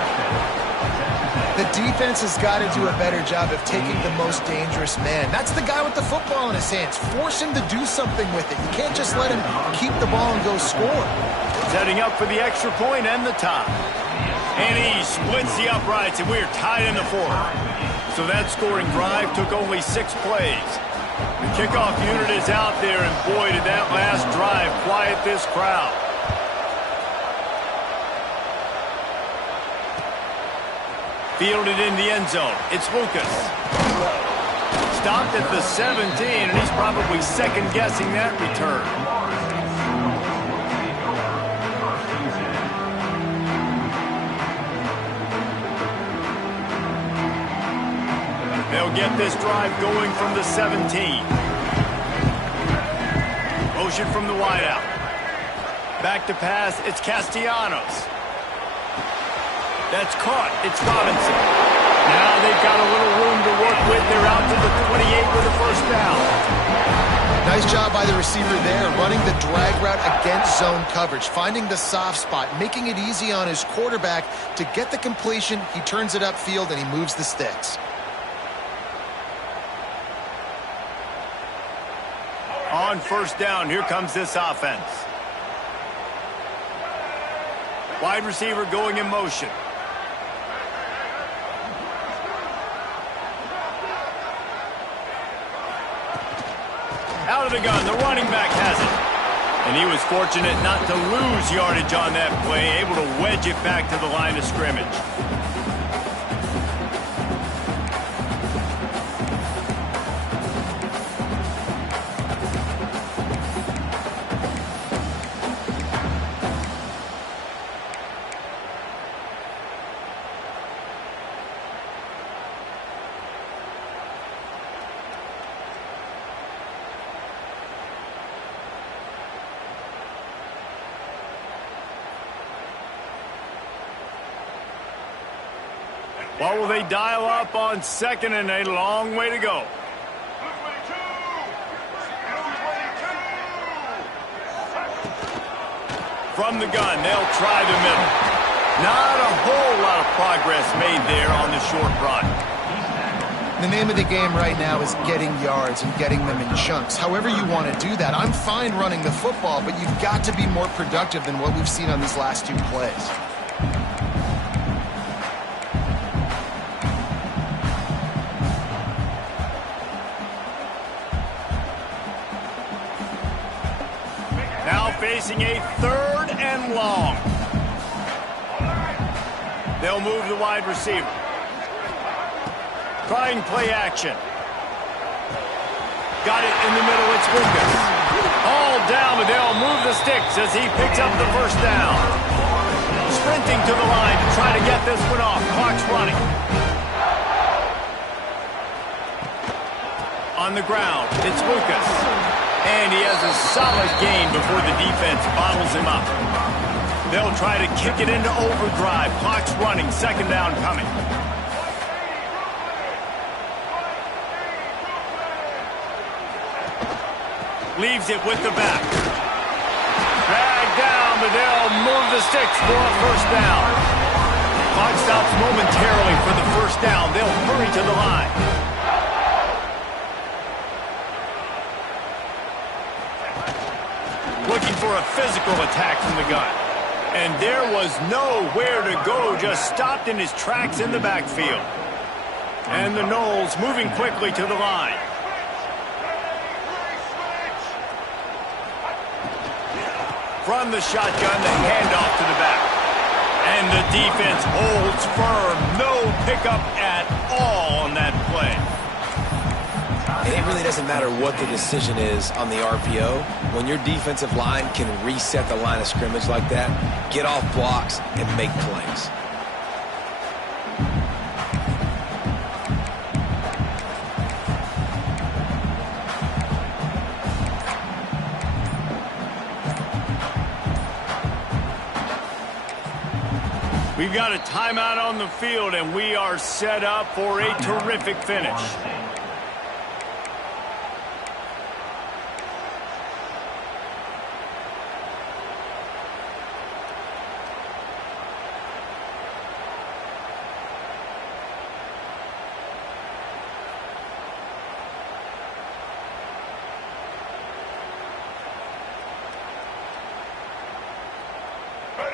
The defense has got to do a better job of taking the most dangerous man. That's the guy with the football in his hands. Force him to do something with it. You can't just let him keep the ball and go score. Setting up for the extra point and the tie. And he splits the uprights, and we're tied in the 4th. So that scoring drive took only 6 plays. The kickoff unit is out there, and boy, did that last drive quiet this crowd. Fielded in the end zone. It's Lucas. Stopped at the 17, and he's probably second-guessing that return. They'll get this drive going from the 17. Motion from the wideout. Back to pass, it's Castellanos. That's caught, it's Robinson. Now they've got a little room to work with. They're out to the 28 with a 1st down. Nice job by the receiver there, running the drag route against zone coverage, finding the soft spot, making it easy on his quarterback to get the completion. He turns it upfield, and he moves the sticks. On 1st down, here comes this offense. Wide receiver going in motion. Out of the gun, the running back has it. And he was fortunate not to lose yardage on that play, able to wedge it back to the line of scrimmage. What will they dial up on 2nd and a long way to go? From the gun, they'll try the middle. Not a whole lot of progress made there on the short run. The name of the game right now is getting yards and getting them in chunks. However you want to do that. I'm fine running the football, but you've got to be more productive than what we've seen on these last 2 plays. Now facing a 3rd and long. They'll move the wide receiver. Trying play action. Got it in the middle, it's Lucas. All down, but they'll move the sticks as he picks up the 1st down. Sprinting to the line to try to get this one off. Clock's running. On the ground, it's Lucas. And he has a solid gain before the defense bottles him up. They'll try to kick it into overdrive. Clock's running. Second down coming. Leaves it with the back. Drag down, but they'll move the sticks for a first down. Clock stops momentarily for the first down. They'll hurry to the line. Looking for a physical attack from the gun. And there was nowhere to go, just stopped in his tracks in the backfield. And the Noles moving quickly to the line. From the shotgun, the handoff to the back. And the defense holds firm. No pickup at all on that play. And it really doesn't matter what the decision is on the RPO. When your defensive line can reset the line of scrimmage like that, get off blocks and make plays. We've got a timeout on the field, and we are set up for a terrific finish.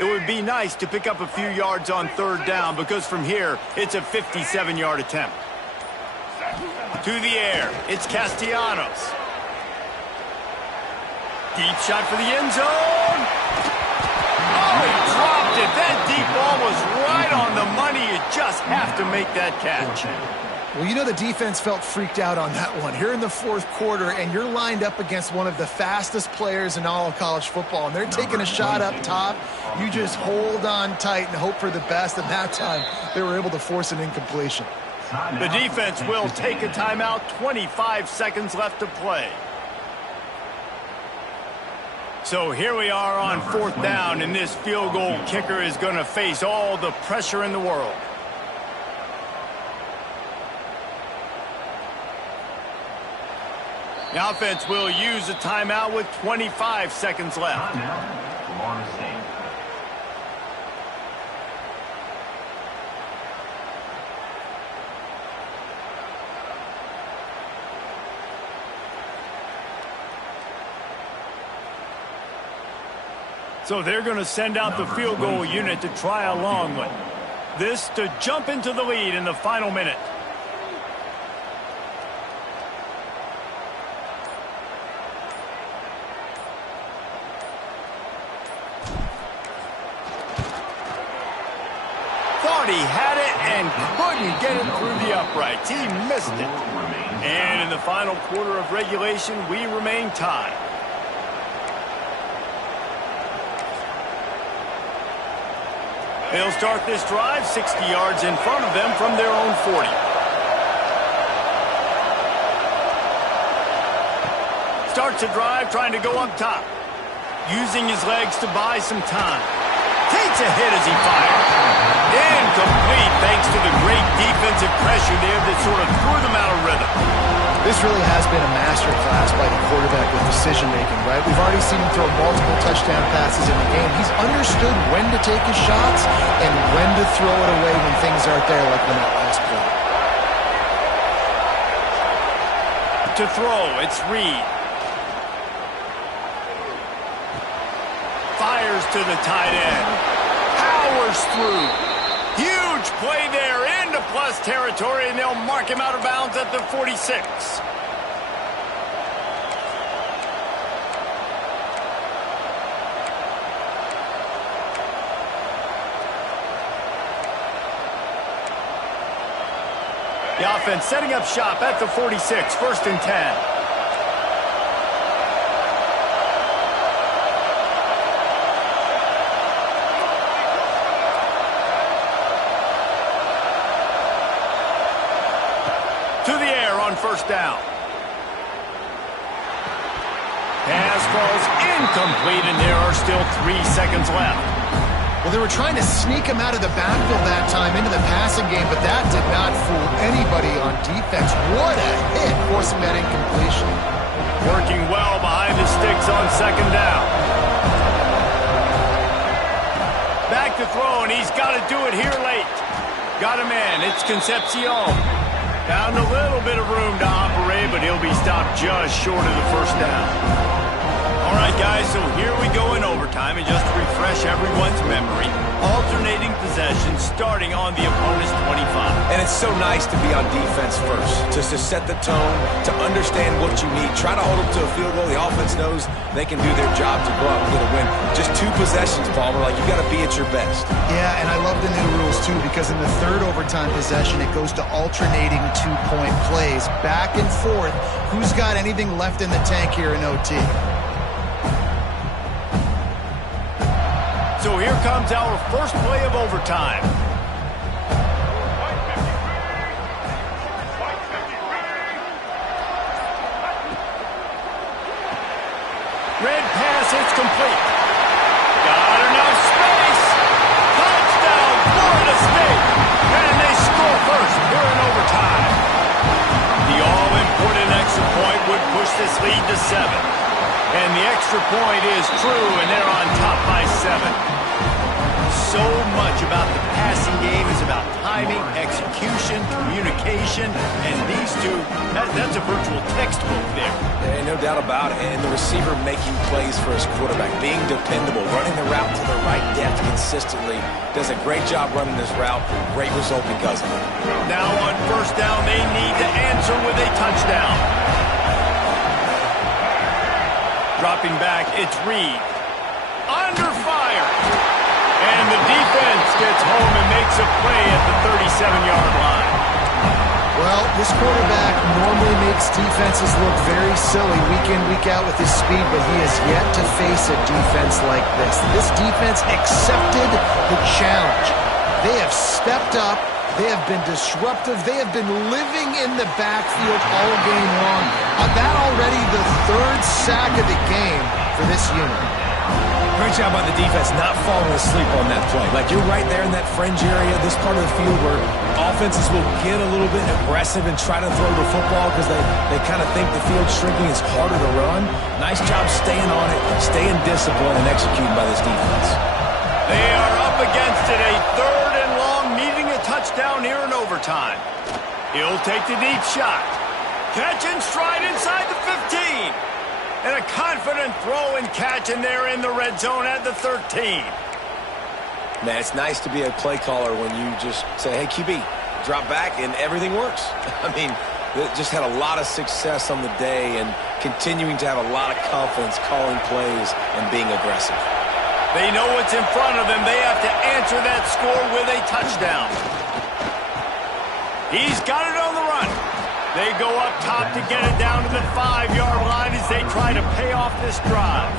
It would be nice to pick up a few yards on third down because from here, it's a 57-yard attempt. To the air, it's Castellanos. Deep shot for the end zone. Oh, he dropped it. That deep ball was right on the money. You just have to make that catch. Well, you know the defense felt freaked out on that one. Here in the fourth quarter, and you're lined up against one of the fastest players in all of college football, and they're taking a shot up top. You just hold on tight and hope for the best, and that time they were able to force an incompletion. The defense will take a timeout. 25 seconds left to play. So here we are on fourth down, and this field goal kicker is going to face all the pressure in the world. The offense will use a timeout with 25 seconds left. So they're going to send out the field goal unit to try a long one. This to jump into the lead in the final minute. Thought he had it and couldn't get it through the uprights. He missed it. And in the final quarter of regulation, we remain tied. They'll start this drive 60 yards in front of them from their own 40. Starts a drive trying to go up top. Using his legs to buy some time. Takes a hit as he fires. Incomplete thanks to the great defensive pressure there that sort of threw them out of rhythm. This really has been a masterclass by the quarterback with decision-making, right? We've already seen him throw multiple touchdown passes in the game. He's understood when to take his shots and when to throw it away when things aren't there, like on that last play. To throw, it's Reed. Fires to the tight end. Powers through. Huge play there into plus territory, and they'll mark him out of bounds at the 46. The offense setting up shop at the 46, 1st and 10. To the air on first down. Pass falls incomplete, and there are still 3 seconds left. Well, they were trying to sneak him out of the backfield that time into the passing game, but that did not fool anybody on defense. What a hit, forcing that incompletion. Working well behind the sticks on second down. Back to throw, and he's got to do it here late. Got a man. It's Concepcion. Found a little bit of room to operate, but he'll be stopped just short of the first down. All right, guys, so here we go in overtime, and just to refresh everyone's memory, alternating possession starting on the opponent's 25. And it's so nice to be on defense first, just to set the tone, to understand what you need. Try to hold them to a field goal. The offense knows they can do their job to go out and get a win. Just 2 possessions, Palmer. Like, you got to be at your best. Yeah, and I love the new rules, too, because in the third overtime possession, it goes to alternating 2-point plays, back and forth. Who's got anything left in the tank here in OT? So here comes our first play of overtime. Red pass, it's complete. Got enough space. Touchdown, Florida State. And they score first here in overtime. The all-important extra point would push this lead to 7. And the extra point is true, and they're on top by 7. So much about the passing game is about timing, execution, communication, and these two, that's a virtual textbook there. Yeah, no doubt about it. And the receiver making plays for his quarterback, being dependable, running the route to the right depth consistently, does a great job running this route. Great result because of it. Now on first down, they need to answer with a touchdown. Dropping back, it's Reed. Under fire. And the defense gets home and makes a play at the 37-yard line. Well, this quarterback normally makes defenses look very silly week in, week out with his speed, but he has yet to face a defense like this. This defense accepted the challenge. They have stepped up. They have been disruptive. They have been living in the backfield all game long. That already the 3rd sack of the game for this unit. Great job by the defense not falling asleep on that play. Like, you're right there in that fringe area, this part of the field where offenses will get a little bit aggressive and try to throw the football because they kind of think the field's shrinking. It's harder to run. Nice job staying on it, staying disciplined, and executing by this defense. They are up against it, a 3rd and long, needing a touchdown here in overtime. He'll take the deep shot. Catch and stride inside the 15. And a confident throw and catch, and they're in the red zone at the 13. Man, it's nice to be a play caller when you just say, hey, QB, drop back, and everything works. I mean, they just had a lot of success on the day and continuing to have a lot of confidence calling plays and being aggressive. They know what's in front of them. They have to answer that score with a touchdown. He's got it on the run. They go up top to get it down to the 5-yard line as they try to pay off this drive.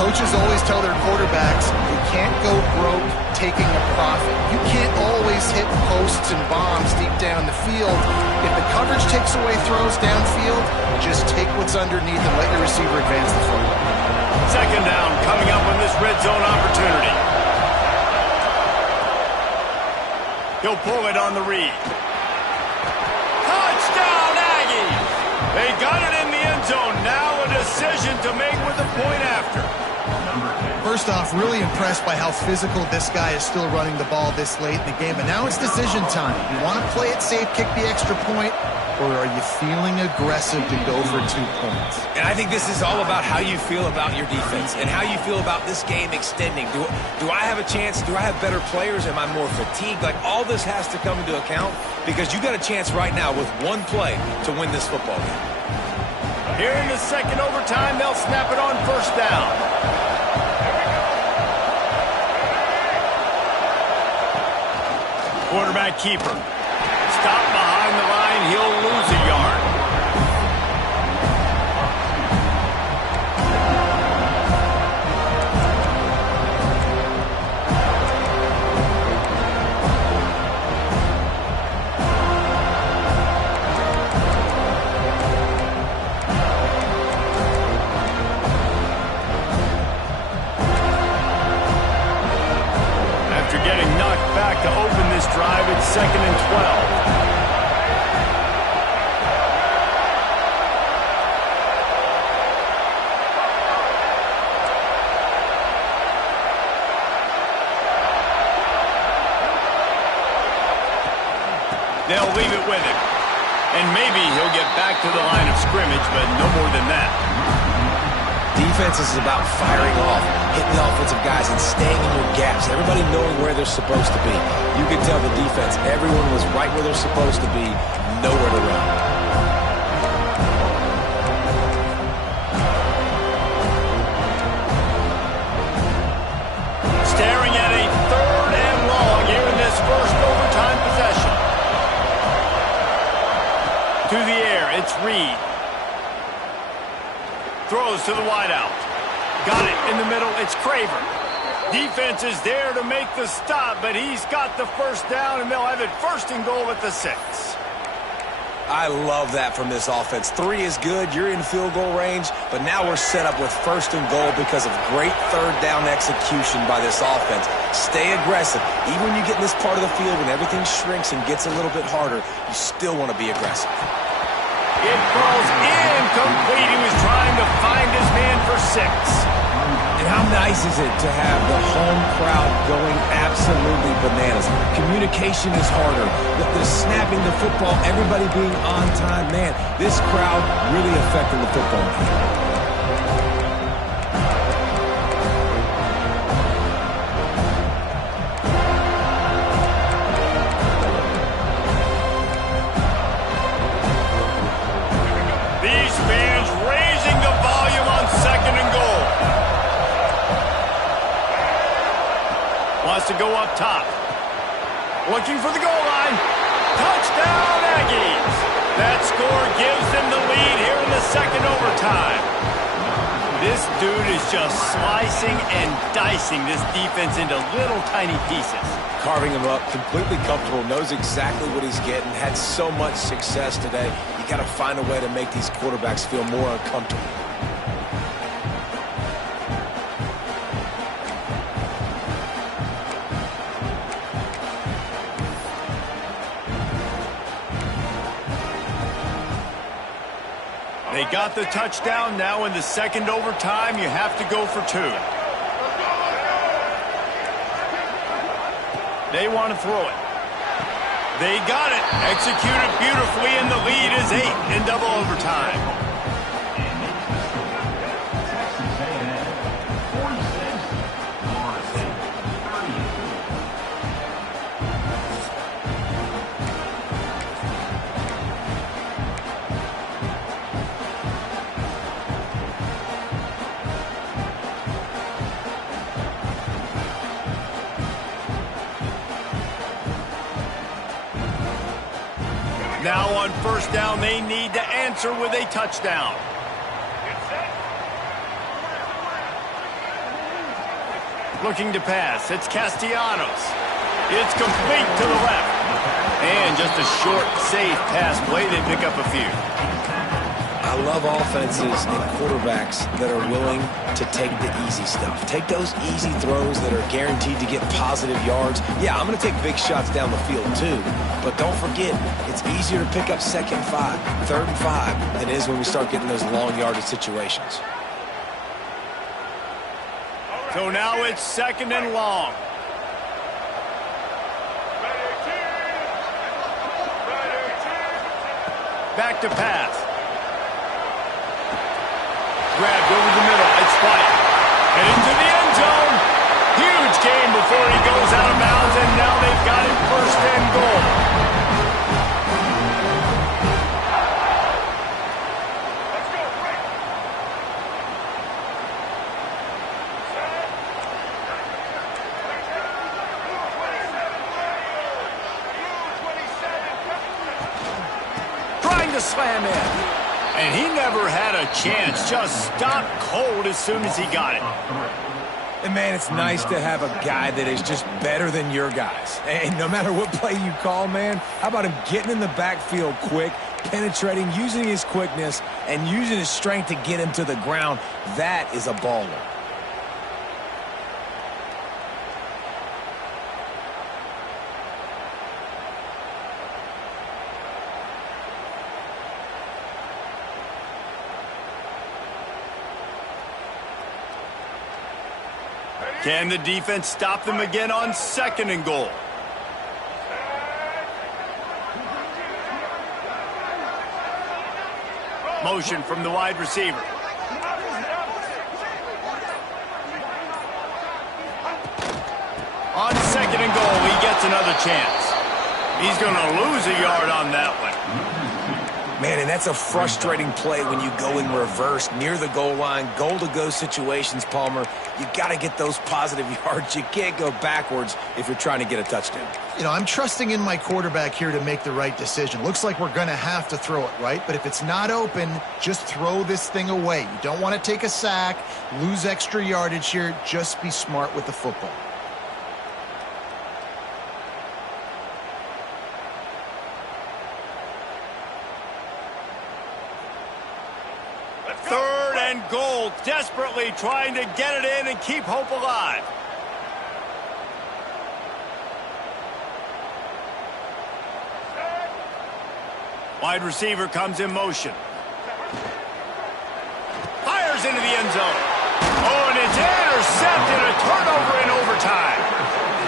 Coaches always tell their quarterbacks, you can't go broke taking a profit. You can't always hit posts and bombs deep down the field. If the coverage takes away throws downfield, just take what's underneath and let your receiver advance the football. Second down coming up on this red zone opportunity. He'll pull it on the read. Touchdown, Aggies! They got it in the end zone. Now a decision to make with the point after. First off, really impressed by how physical this guy is still running the ball this late in the game. But now it's decision time. You want to play it safe, kick the extra point, or are you feeling aggressive to go for 2 points? And I think this is all about how you feel about your defense and how you feel about this game extending. Do I have a chance? Do I have better players? Am I more fatigued? Like, all this has to come into account because you got a chance right now with one play to win this football game. Here in the second overtime, they'll snap it on first down. Quarterback keeper. Stop behind the line. He'll lose a yard. they'll leave it with him. And maybe he'll get back to the line of scrimmage, but no more than that. Defense is about firing off, hitting the offensive guys, and staying in your gaps. Everybody knowing where they're supposed to be. You can tell the defense, everyone was right where they're supposed to be, nowhere to run. Staring at a 3rd and long here in this first overtime possession. To the air, it's Reed. Throws to the wideout. Got it in the middle, it's Craver. Defense is there to make the stop, but he's got the first down, and they'll have it 1st and goal at the 6. I love that from this offense. 3 is good, you're in field goal range, but now we're set up with 1st and goal because of great 3rd down execution by this offense. Stay aggressive. Even when you get in this part of the field, when everything shrinks and gets a little bit harder, you still want to be aggressive. It falls incomplete. He was trying to find his man for 6. And how nice is it to have the home crowd going absolutely bananas? Communication is harder. The snapping the football, everybody being on time. Man, this crowd really affecting the football game. These fans raising the volume on 2nd and goal. Wants to go up top. Looking for the goal line. Touchdown, Aggies. That score gives them the lead here in the 2nd overtime. This dude is just slicing and dicing this defense into little tiny pieces. Carving him up, completely comfortable, knows exactly what he's getting, had so much success today. You got to find a way to make these quarterbacks feel more uncomfortable. They got the touchdown. Now in the 2nd overtime, you have to go for 2. They want to throw it. They got it. Executed beautifully, and the lead is 8 in double overtime. Now on 1st down, they need to answer with a touchdown. Looking to pass. It's Castellanos. It's complete to the left. And just a short, safe pass play. They pick up a few. I love offenses and quarterbacks that are willing to take the easy stuff. Take those easy throws that are guaranteed to get positive yards. Yeah, I'm going to take big shots down the field too, but don't forget, it's easier to pick up 2nd and 5, 3rd and 5 than it is when we start getting those long yardage situations. So now it's 2nd and long. Back to pass. Grabbed over the middle. It's White. And into the end zone. Huge gain before he goes out of bounds, and now they've got him 1st and goal. Let's go, Frank. Trying to slam in. And he never had a chance. Just stopped cold as soon as he got it. And, man, it's nice to have a guy that is just better than your guys. And no matter what play you call, man, how about him getting in the backfield quick, penetrating, using his quickness, and using his strength to get him to the ground? That is a baller. Can the defense stop them again on 2nd and goal? Motion from the wide receiver. On 2nd and goal, he gets another chance. He's going to lose a yard on that one. Man, and that's a frustrating play when you go in reverse near the goal line, goal-to-go situations, Palmer. You got to get those positive yards. You can't go backwards if you're trying to get a touchdown. You know, I'm trusting in my quarterback here to make the right decision. Looks like we're going to have to throw it, right? But if it's not open, just throw this thing away. You don't want to take a sack, lose extra yardage here. Just be smart with the football. Third and goal, desperately trying to get it in and keep hope alive. Wide receiver comes in motion. Fires into the end zone. Oh, and it's intercepted, a turnover in overtime.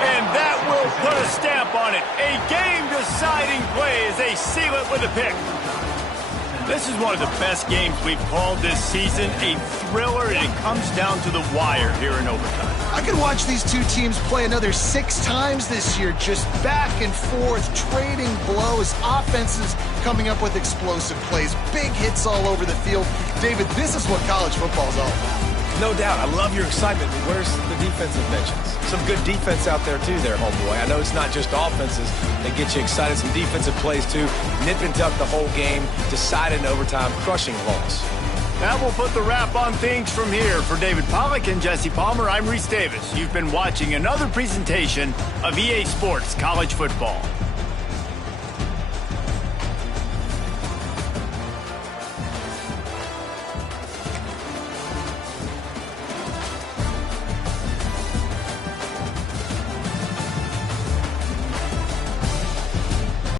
And that will put a stamp on it. A game-deciding play as they seal it with a pick. This is one of the best games we've called this season. A thriller, and it comes down to the wire here in overtime. I could watch these two teams play another 6 times this year, just back and forth, trading blows, offenses coming up with explosive plays, big hits all over the field. David, this is what college football is all about. No doubt. I love your excitement. Where's the defensive mentions? Some good defense out there, too, there, homeboy. I know it's not just offenses that get you excited. Some defensive plays, too. Nip and tuck the whole game. Decided in overtime. Crushing loss. That will put the wrap on things from here. For David Pollack and Jesse Palmer, I'm Reese Davis. You've been watching another presentation of EA Sports College Football.